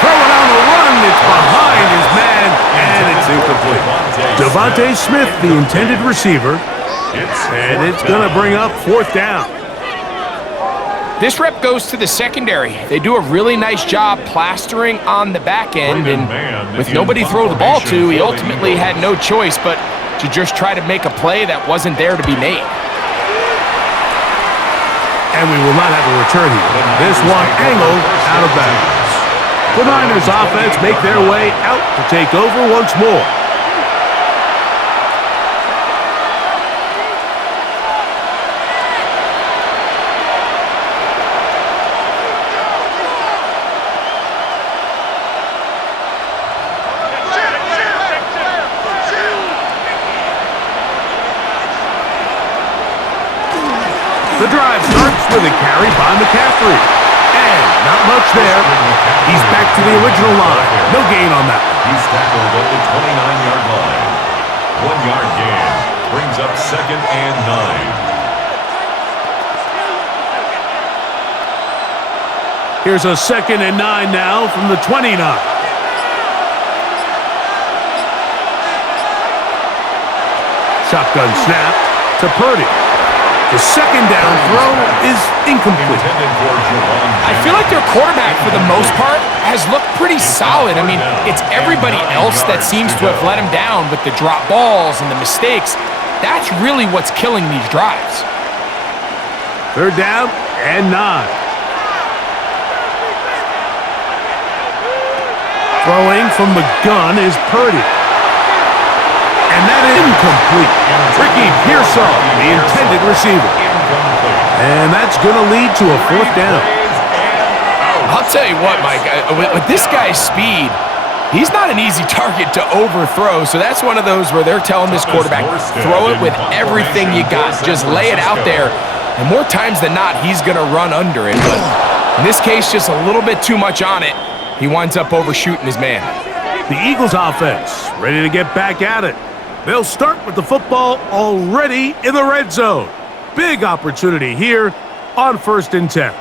Throwing on the run, it's behind his man, and it's incomplete. Devontae Smith, the intended receiver, and it's going to bring up 4th down. This rep goes to the secondary. They do a really nice job plastering on the back end, and with nobody to throw the ball to, he ultimately had no choice but to just try to make a play that wasn't there to be made. And we will not have a return here. This one angled out of bounds. The Niners offense make their way out to take over once more. The drive starts with a carry by McCaffrey. And not much there. He's back to the original line. No gain on that one. He's tackled at the 29-yard line. 1-yard gain brings up 2nd and 9. Here's a 2nd and 9 now from the 29. Shotgun snap to Purdy. The second down throw is incomplete. I feel like their quarterback, for the most part, has looked pretty solid. I mean, it's everybody else that seems to have let him down with the drop balls and the mistakes. That's really what's killing these drives. 3rd down and 9. Throwing from the gun is Purdy. And that is incomplete. Ricky Pearsall, the intended receiver. And that's going to lead to a 4th down. I'll tell you what, Mike, with this guy's speed, he's not an easy target to overthrow. So that's one of those where they're telling this quarterback, throw it with everything you got. Just lay it out there. And more times than not, he's going to run under it. But in this case, just a little bit too much on it. He winds up overshooting his man. The Eagles offense ready to get back at it. They'll start with the football already in the red zone. Big opportunity here on 1st and 10.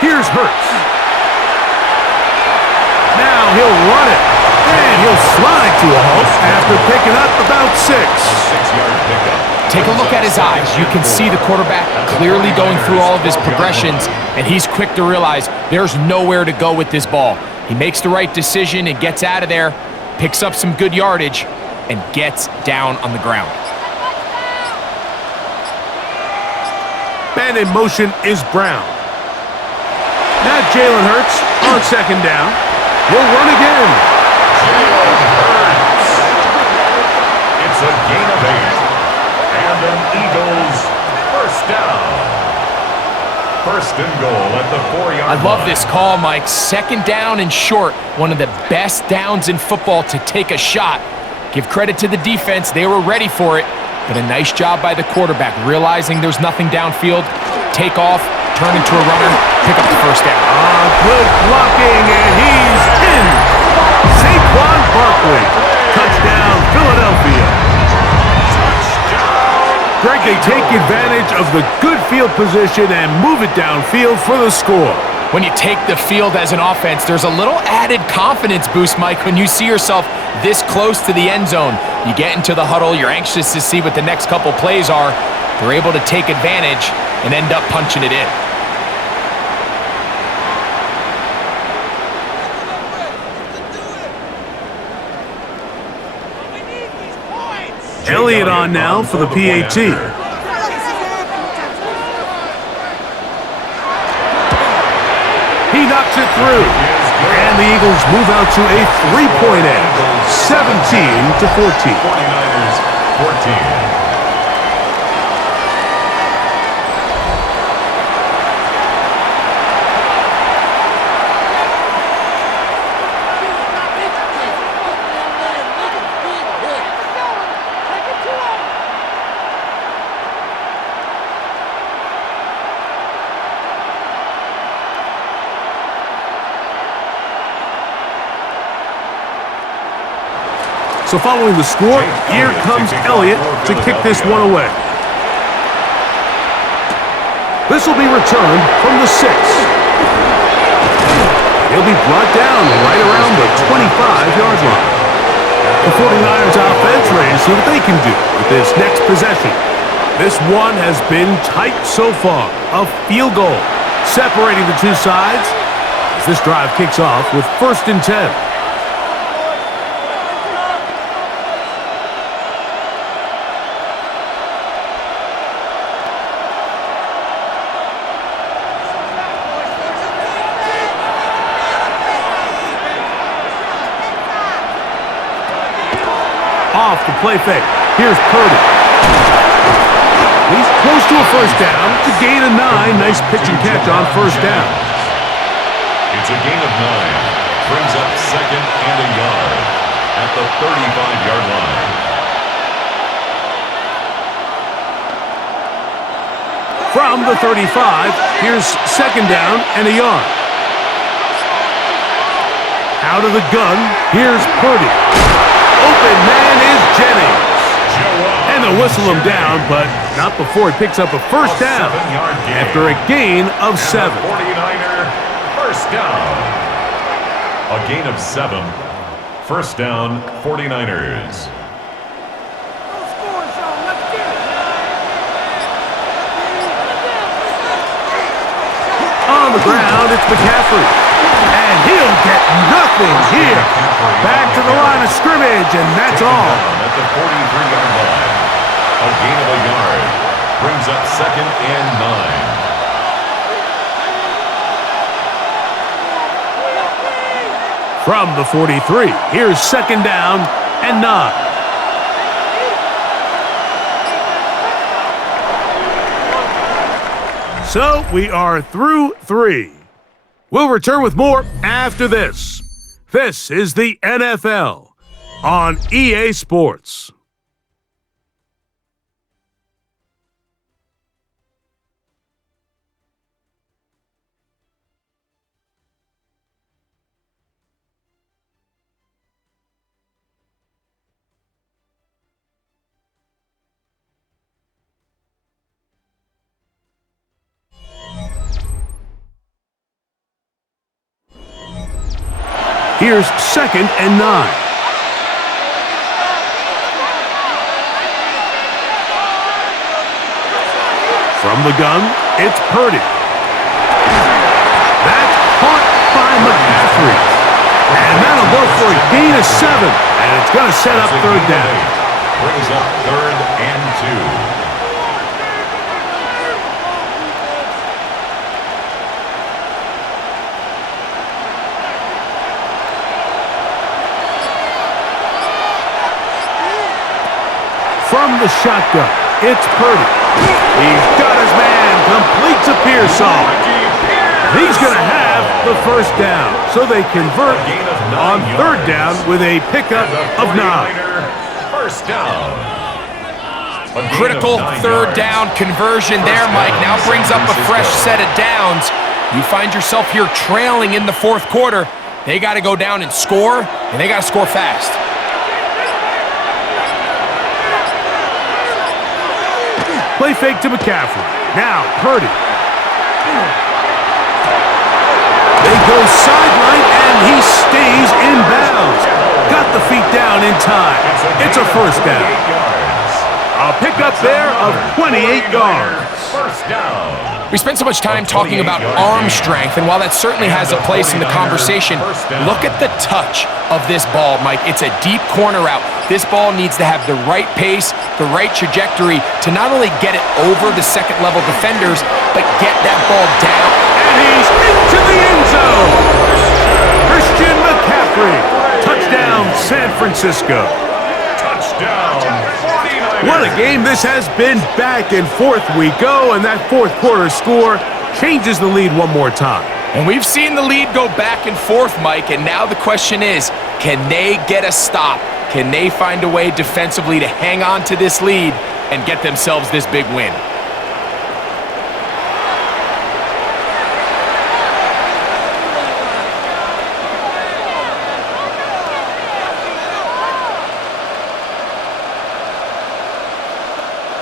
Here's Hurts. Now he'll run it. And he'll slide to a halt after picking up about 6. A 6-yard pickup. Take a look at his eyes. You can see the quarterback clearly going through all of his progressions, and he's quick to realize there's nowhere to go with this ball. He makes the right decision and gets out of there, picks up some good yardage, and gets down on the ground. Man in motion is Brown. Now Jalen Hurts on 2nd down. He'll run again. Jalen Hurts. It's a gain of 8. And an Eagles 1st down. 1st and goal at the 4-yard line. I love this call, Mike. 2nd down and short. One of the best downs in football to take a shot. Give credit to the defense. They were ready for it. But a nice job by the quarterback, realizing there's nothing downfield. Take off, turn into a runner, pick up the 1st down. Good blocking, and he's in. Saquon Barkley. Touchdown, Philadelphia. Greg, they take advantage of the good field position and move it downfield for the score. When you take the field as an offense, there's a little added confidence boost, Mike, when you see yourself this close to the end zone. You get into the huddle, you're anxious to see what the next couple plays are. They're able to take advantage and end up punching it in. Elliott on now for the PAT. He knocks it through. And the Eagles move out to a 3-point edge, 17-14. 49ers 14. So following the score, here comes Elliott to kick this one away. This will be returned from the 6. He'll be brought down right around the 25-yard line. The 49ers offense ready to see what they can do with this next possession. This one has been tight so far. A field goal separating the two sides as this drive kicks off with 1st and 10. Off the play fake. Here's Purdy. He's close to a 1st down. It's a gain of 9. Nice pitch and catch on 1st down. It's a gain of 9. Brings up 2nd and a yard at the 35-yard line. From the 35, here's 2nd down and a yard. Out of the gun, here's Purdy. Open man is Jennings. And they'll whistle him down, but not before he picks up a 1st down after a gain of 7. 49er 1st down. A gain of 7. 1st down, 49ers. On the ground, it's McCaffrey. And he'll get nothing here. Back to the line of scrimmage, and that's all. At the 43-yard line. A gain of a yard. Brings up 2nd and 9. From the 43, here's 2nd down and 9. So we are through 3. We'll return with more after this. This is the NFL on EA Sports. Here's 2nd and 9. From the gun, it's Purdy. That's caught by McCaffrey. And that'll go for a gain of 7. And it's going to set up 3rd down. Brings up 3rd and 2. From the shotgun, it's Purdy. He's got his man, completes a Pearsall. He's going to have the 1st down, so they convert on 3rd down with a pickup of 9. 1st down. Critical 3rd down conversion there, Mike. Now brings up a fresh set of downs. You find yourself here trailing in the 4th quarter. They got to go down and score, and they got to score fast. Play fake to McCaffrey. Now, Purdy. They go sideline, and he stays in bounds. Got the feet down in time. It's a 1st down. A pickup there of 28 yards. 1st down. We spent so much time talking about arm strength, and while that certainly has a place in the conversation, look at the touch of this ball, Mike. It's a deep corner route. This ball needs to have the right pace, the right trajectory to not only get it over the 2nd-level defenders, but get that ball down. And he's into the end zone. Christian McCaffrey. Touchdown, San Francisco. Touchdown. What a game this has been. Back and forth we go, and that 4th quarter score changes the lead one more time. And we've seen the lead go back and forth, Mike, and now the question is, can they get a stop? Can they find a way defensively to hang on to this lead and get themselves this big win?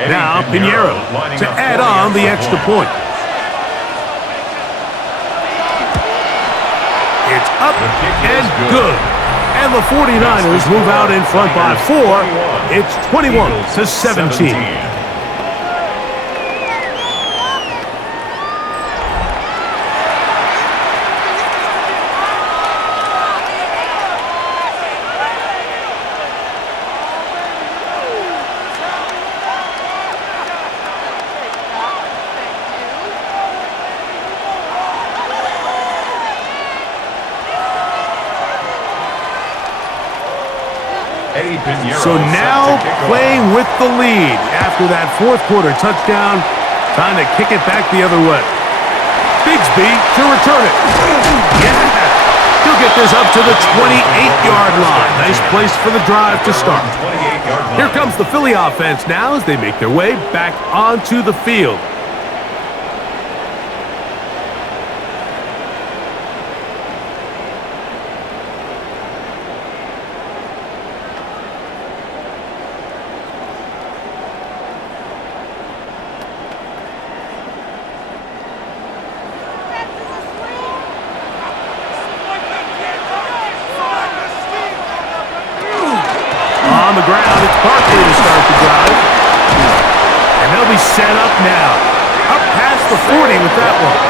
Now Pinheiro to add on the extra point. It's up and good. And the 49ers move out in front by 4. It's 21-17. So now playing with the lead after that fourth quarter touchdown, trying to kick it back the other way. Bigsby to return it. Yeah, he'll get this up to the 28-yard line. Nice place for the drive to start. Here comes the Philly offense now as they make their way back onto the field. On the ground, it's Barkley to start the drive. And they'll be set up now. Up past the 40 with that one.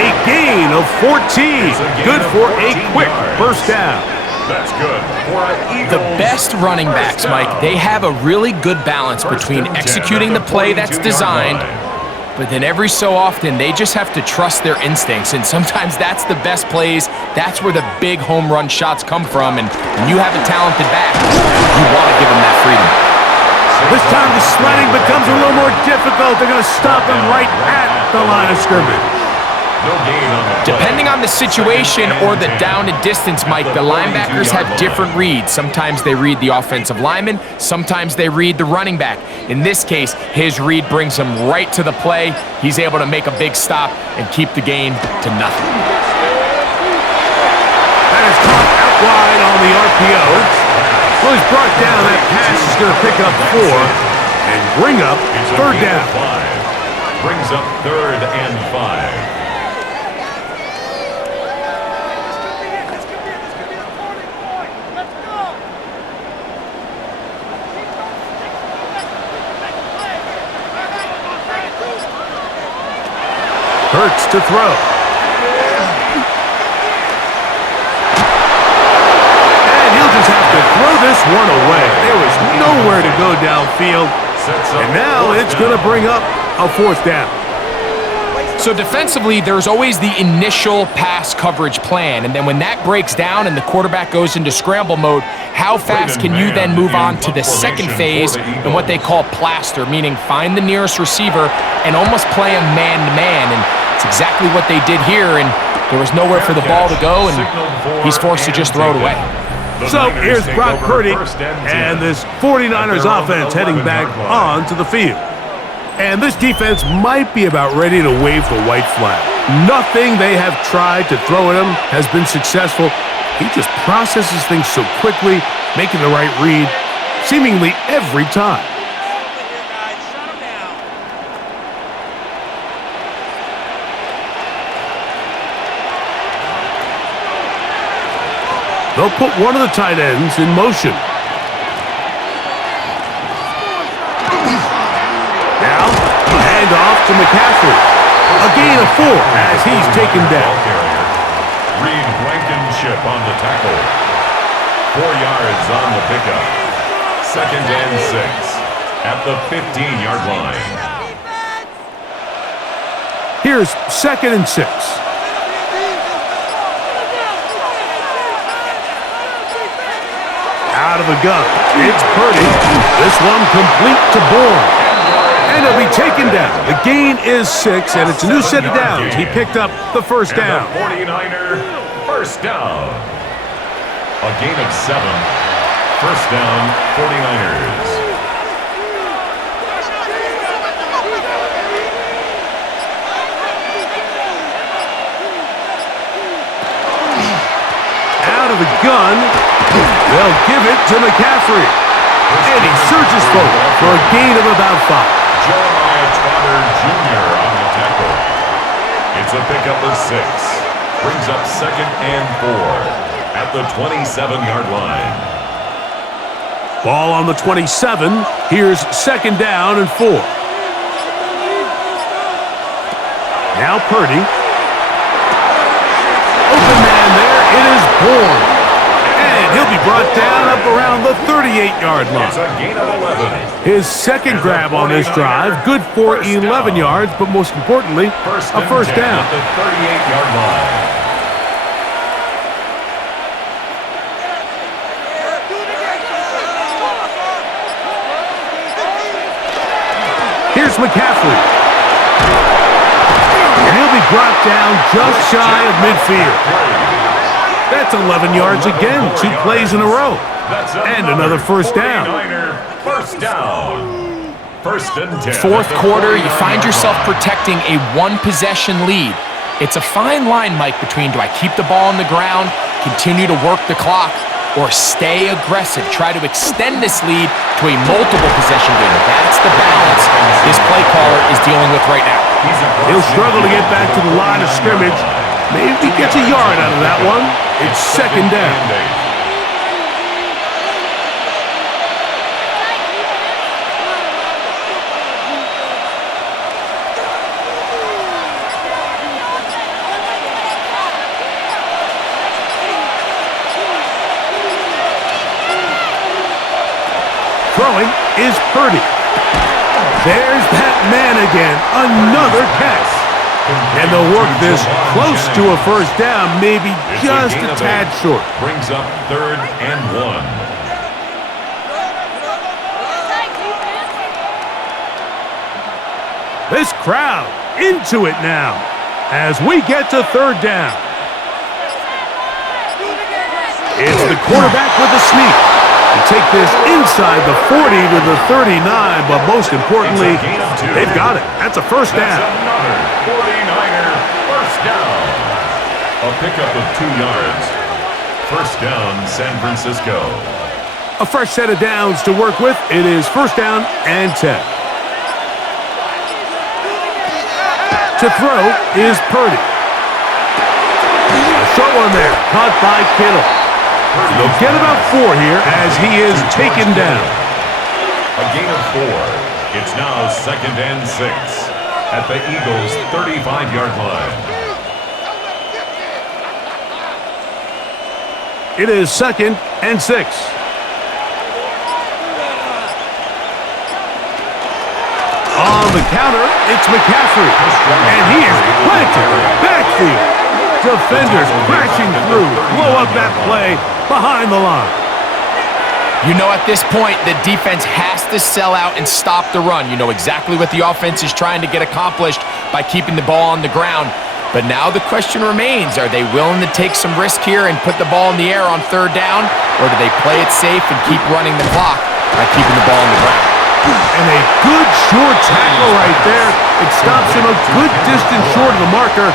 A gain of 14. Good for a quick first down. That's good for an Eagles. The best running backs, Mike, they have a really good balance between executing the play that's designed, but then every so often they just have to trust their instincts, and sometimes that's the best plays. That's where the big home run shots come from, and when you have a talented back, you want to give them that freedom. This time the sledding becomes a little more difficult. They're going to stop him right at the line of scrimmage. No gain on the play. Depending on the situation or the down and distance, Mike, the linebackers have different reads. Sometimes they read the offensive lineman, sometimes they read the running back. In this case, his read brings him right to the play. He's able to make a big stop and keep the gain to nothing. That is caught out wide on the RPO. Well, he's brought down. That pass is going to pick up 4 and bring up It's a third gain of down. 5. Brings up 3rd and 5. Hurts to throw. And he'll just have to throw this one away. There was nowhere to go downfield. And now it's going to bring up a fourth down. So defensively, there's always the initial pass coverage plan, and then when that breaks down and the quarterback goes into scramble mode, how fast can you then move on to the second phase and what they call plaster, meaning find the nearest receiver and almost play him man-to-man, and it's exactly what they did here, and there was nowhere for the ball to go, and he's forced to just throw it away. So here's Brock Purdy and this 49ers offense heading back onto the field. And this defense might be about ready to wave the white flag. Nothing they have tried to throw at him has been successful. He just processes things so quickly, making the right read, seemingly every time. They'll put one of the tight ends in motion. Now, a handoff to McCaffrey. A gain of 4 as he's taken down. Reed Blankenship on the tackle. 4 yards on the pickup. 2nd and 6 at the 15-yard line. Here's 2nd and 6. Out of the gun. It's Purdy. This one complete to Bourne. And he'll be taken down. The gain is 6, and it's a new set of downs. He picked up the first down. And the 49er first down. A gain of 7. First down, 49ers. Out of the gun. They'll give it to McCaffrey. And he surges forward for a gain of about 5. Jeremiah Trotter Jr. on the tackle. It's a pickup of 6. Brings up 2nd and 4 at the 27-yard line. Ball on the 27. Here's second down and 4. Now Purdy. Open man there. It is Bourne. And he'll be brought down up around the 38-yard line. It's a gain of 11. His second grab on this drive, good for 11 yards, but most importantly, a first down. At the 38-yard line. Here's McCaffrey. And he'll be brought down just shy of midfield. That's 11 yards again, 2 plays in a row. And another first down. First down. First and 10. Fourth quarter, you find yourself protecting a one-possession lead. It's a fine line, Mike, between do I keep the ball on the ground, continue to work the clock, or stay aggressive, try to extend this lead to a multiple possession game. That's the balance this play caller is dealing with right now. He'll struggle to get back to the line of scrimmage. Maybe he gets a yard out of that one. It's second down. Throwing is Purdy. There's that man again. Another catch. And they'll work this close to a first down, maybe just a tad short. Brings up third and 1. This crowd into it now as we get to third down. It's the quarterback with the sneak. To take this inside the 40 to the 39, but most importantly, they've got it. That's a first down. That's another 49er first down. A pickup of 2 yards. First down, San Francisco. A fresh set of downs to work with. It is first down and 10. To throw is Purdy. A short one there, caught by Kittle. They'll get about 4 here as he is taken down. A gain of 4. It's now second and 6 at the Eagles' 35-yard line. It is second and 6. On the counter, it's McCaffrey. And he is planted backfield. Defenders crashing through, blow up that play behind the line. You know at this point, the defense has to sell out and stop the run. You know exactly what the offense is trying to get accomplished by keeping the ball on the ground. But now the question remains, are they willing to take some risk here and put the ball in the air on third down? Or do they play it safe and keep running the clock by keeping the ball on the ground? And a good short tackle right there. It stops him a good distance short of the marker.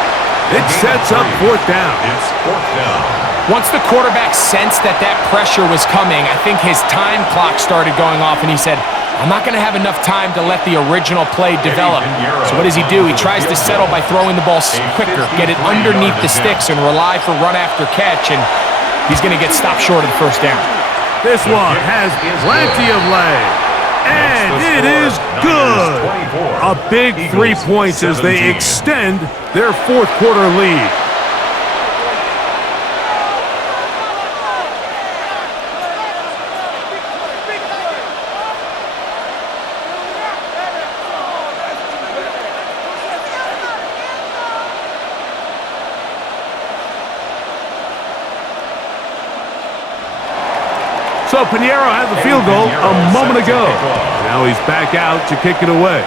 It sets up fourth down. It's fourth down. Once the quarterback sensed that pressure was coming, I think his time clock started going off, and he said, I'm not going to have enough time to let the original play develop. So what does he do? He tries to settle by throwing the ball quicker, get it underneath the sticks, and rely for run after catch, and he's going to get stopped short of the first down. This one has plenty of leg. And it is good. A big 3 points as they extend their fourth quarter lead. So Pinheiro had the field goal a moment ago. Now he's back out to kick it away.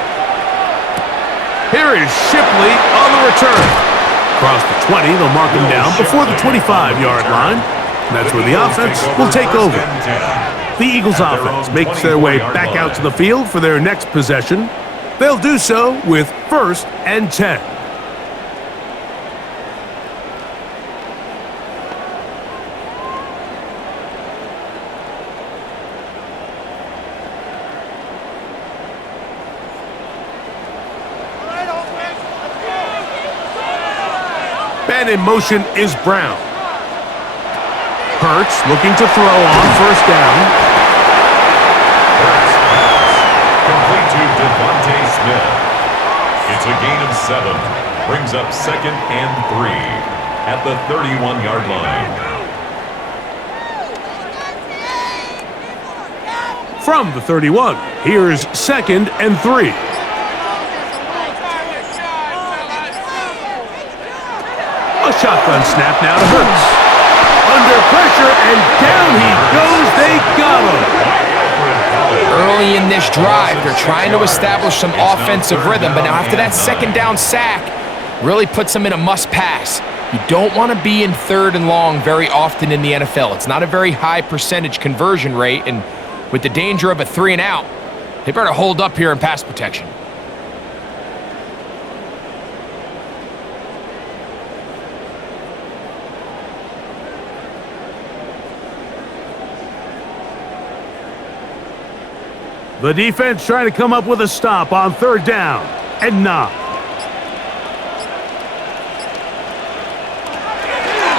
Here is Shipley on the return. Across the 20, they'll mark him down before the 25-yard line. And that's where the offense will take over. The Eagles offense makes their way back out to the field for their next possession. They'll do so with first and 10. Man in motion is Brown. Hurts looking to throw on first down. Hurts pass. Complete to Devontae Smith. It's a gain of 7. Brings up 2nd and 3 at the 31-yard line. From the 31, here's 2nd and 3. A shotgun snap now to Hurts. Under pressure, and down he goes. They got him. Early in this drive, they're trying to establish some offensive rhythm, but now after that 2nd down sack, really puts them in a must-pass. You don't want to be in 3rd and long very often in the NFL. It's not a very high percentage conversion rate, and with the danger of a 3 and out, they better hold up here in pass protection. The defense trying to come up with a stop on 3rd down, and not.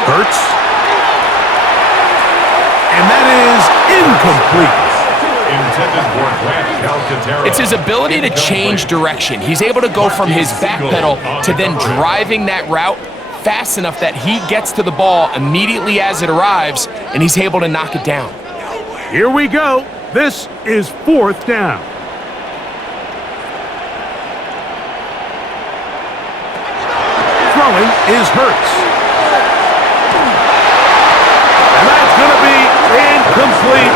Hurts. And that is incomplete. It's his ability to change direction. He's able to go from his back pedal to then driving that route fast enough that he gets to the ball immediately as it arrives, and he's able to knock it down. Here we go. This is 4th down. Throwing is Hurts. And that's going to be incomplete.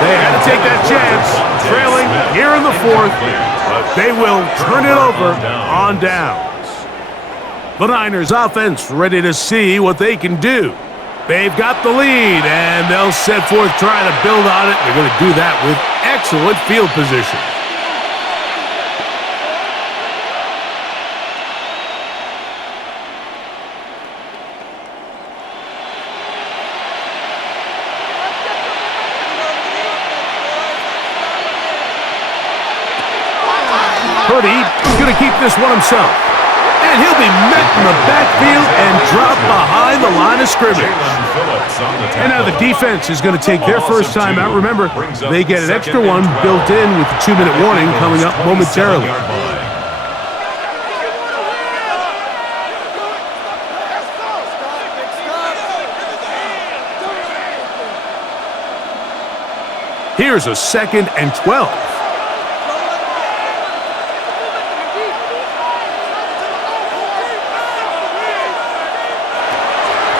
They had to take that chance, trailing here in the 4th, but they will turn it over on downs. The Niners offense ready to see what they can do. They've got the lead, and they'll set forth trying to build on it. They're going to do that with excellent field position. Purdy is going to keep this one himself. And he'll be met in the backfield and dropped behind the line of scrimmage. And now the defense is going to take their first time out. Remember, they get an extra one built in with the 2-minute warning coming up momentarily. Here's a 2nd and 12.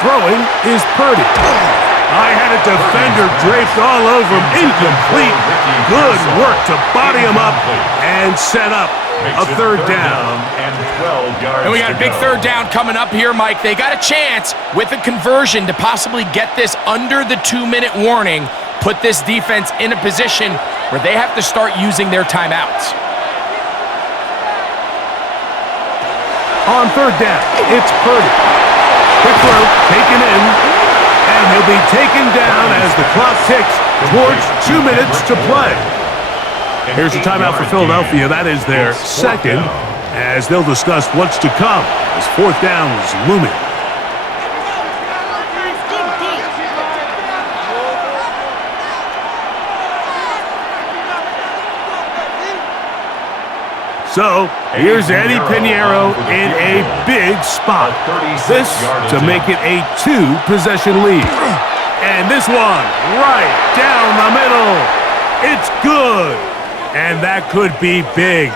Throwing is Purdy. I had a defender draped all over him. Incomplete. Good work to body him up and set up a 3rd down. And we got a big 3rd down coming up here, Mike. They got a chance with a conversion to possibly get this under the 2-minute warning, put this defense in a position where they have to start using their timeouts. On 3rd down, it's Purdy. Quick throw, taken in, and he'll be taken down as the clock ticks towards 2 minutes to play. Here's a timeout for Philadelphia. That is their 2nd, as they'll discuss what's to come as 4th down is looming. So, here's Eddie Pinheiro in a big spot. This to make it a 2-possession lead. And this one right down the middle. It's good. And that could be big.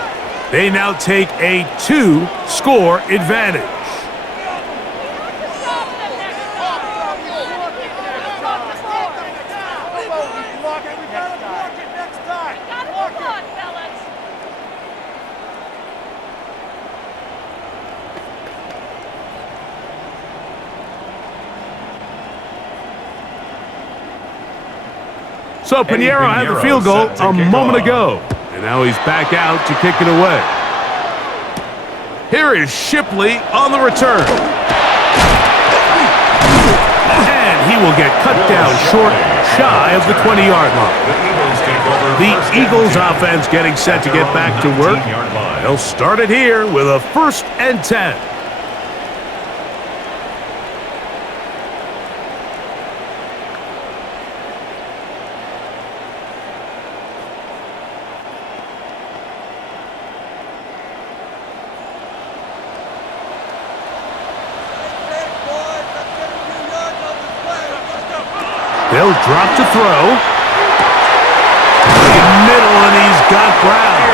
They now take a 2-score advantage. So Pinheiro had the field goal a moment ago, and now he's back out to kick it away. Here is Shipley on the return. And he will get cut down short, shy of the 20-yard line. The Eagles offense getting set to get back to work. They'll start it here with a 1st and 10. They'll drop to throw. Middle, and he's got ground.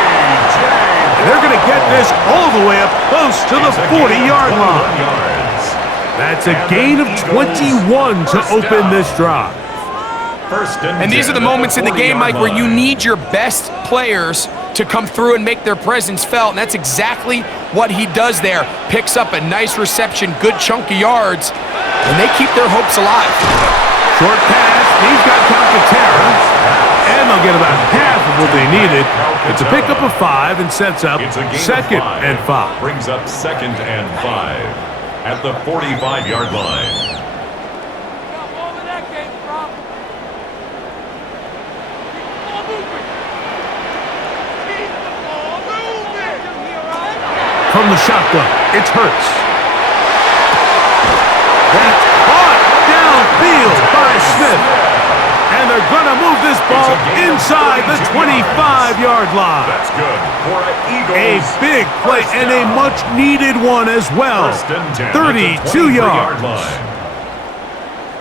And they're going to get this all the way up close to the 40-yard line. That's a gain of 21 to open this drive. And these are the moments in the game, Mike, where you need your best players to come through and make their presence felt, and that's exactly what he does there. Picks up a nice reception, good chunk of yards, and they keep their hopes alive. Short pass, he's got Calcaterra, and they'll get about half of what they needed. It's a pickup of 5 and sets up second and 5. Brings up 2nd and 5 at the 45-yard line. From the shotgun, it's Hurts. That's caught downfield by Smith. And they're going to move this ball inside the 25-yard line. That's good for an Eagles. A big play and a much-needed one as well. 32 yards.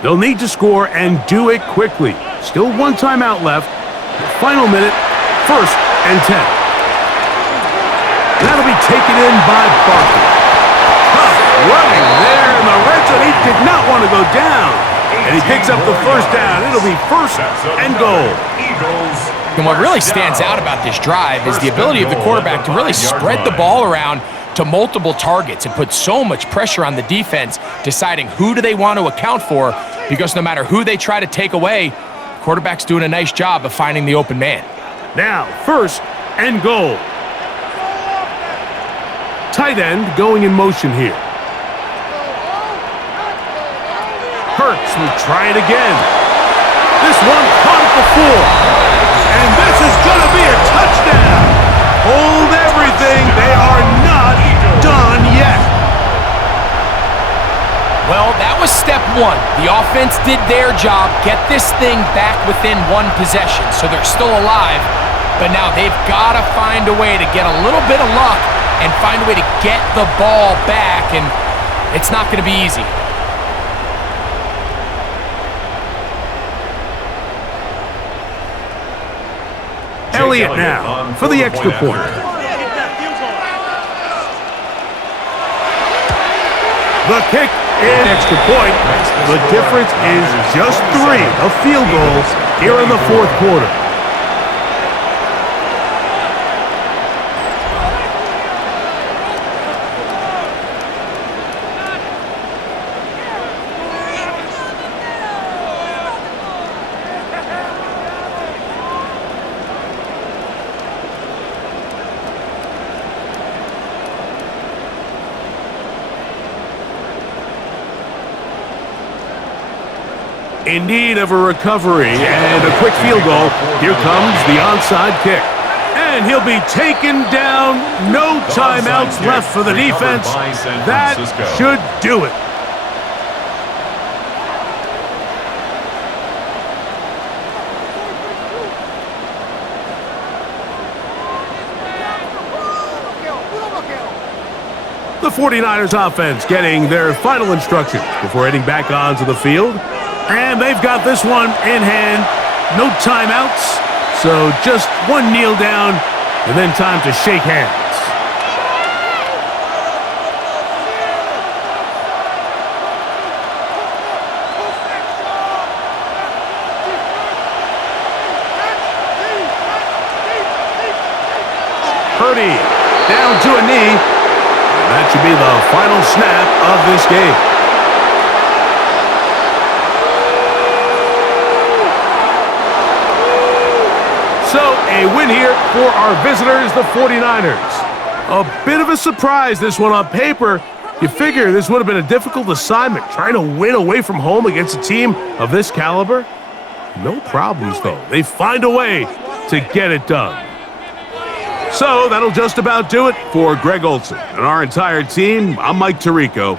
They'll need to score and do it quickly. Still one timeout left. The final minute, 1st and 10. That'll be taken in by Barkley. Tough running there in the red zone. He did not want to go down. And he picks up the first down. It'll be 1st and goal. And what really stands out about this drive is the ability of the quarterback to really spread the ball around to multiple targets and put so much pressure on the defense, deciding who do they want to account for, because no matter who they try to take away, the quarterback's doing a nice job of finding the open man. Now, 1st and goal. Tight end going in motion here. Hurts will try it again. This one caught it before. And this is going to be a touchdown. Hold everything. They are not done yet. Well, that was step 1. The offense did their job, get this thing back within 1 possession, so they're still alive. But now they've got to find a way to get a little bit of luck and find a way to get the ball back, and it's not going to be easy. Elliott now for the extra point. The kick is extra point. The difference is just 3, a field goal here in the 4th quarter. In need of a recovery and a quick field goal. Here comes the onside kick. And he'll be taken down. No timeouts left for the defense. That should do it. The 49ers offense getting their final instructions before heading back onto the field. And they've got this one in hand. No timeouts. So just one kneel down and then time to shake hands. Purdy down to a knee. And that should be the final snap of this game. So, a win here for our visitors, the 49ers. A bit of a surprise, this one on paper. You figure this would have been a difficult assignment, trying to win away from home against a team of this caliber. No problems, though. They find a way to get it done. So, that'll just about do it for Greg Olson and our entire team. I'm Mike Tirico.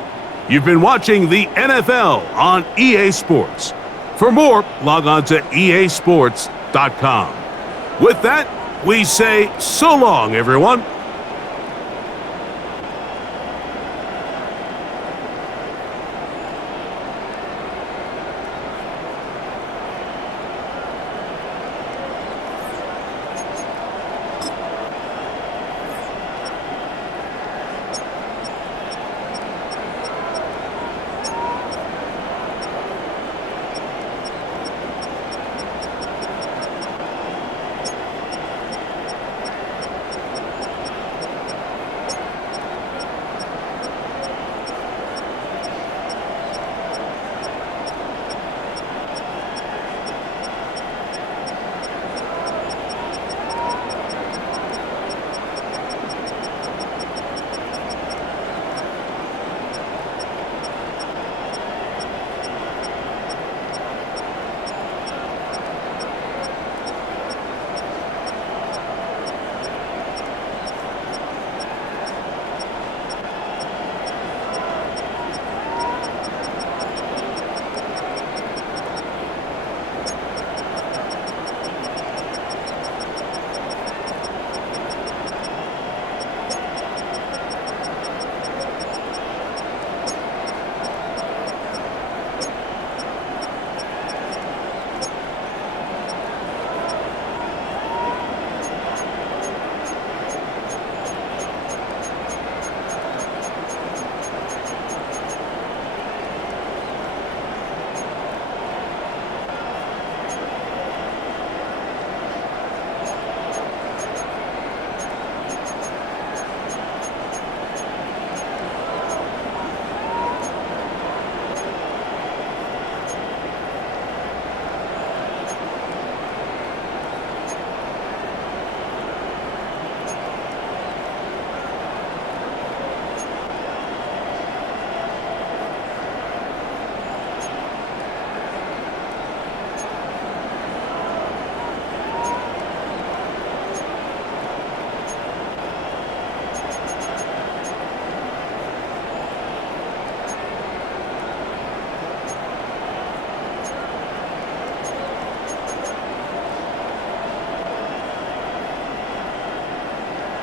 You've been watching the NFL on EA Sports. For more, log on to easports.com. With that, we say so long, everyone.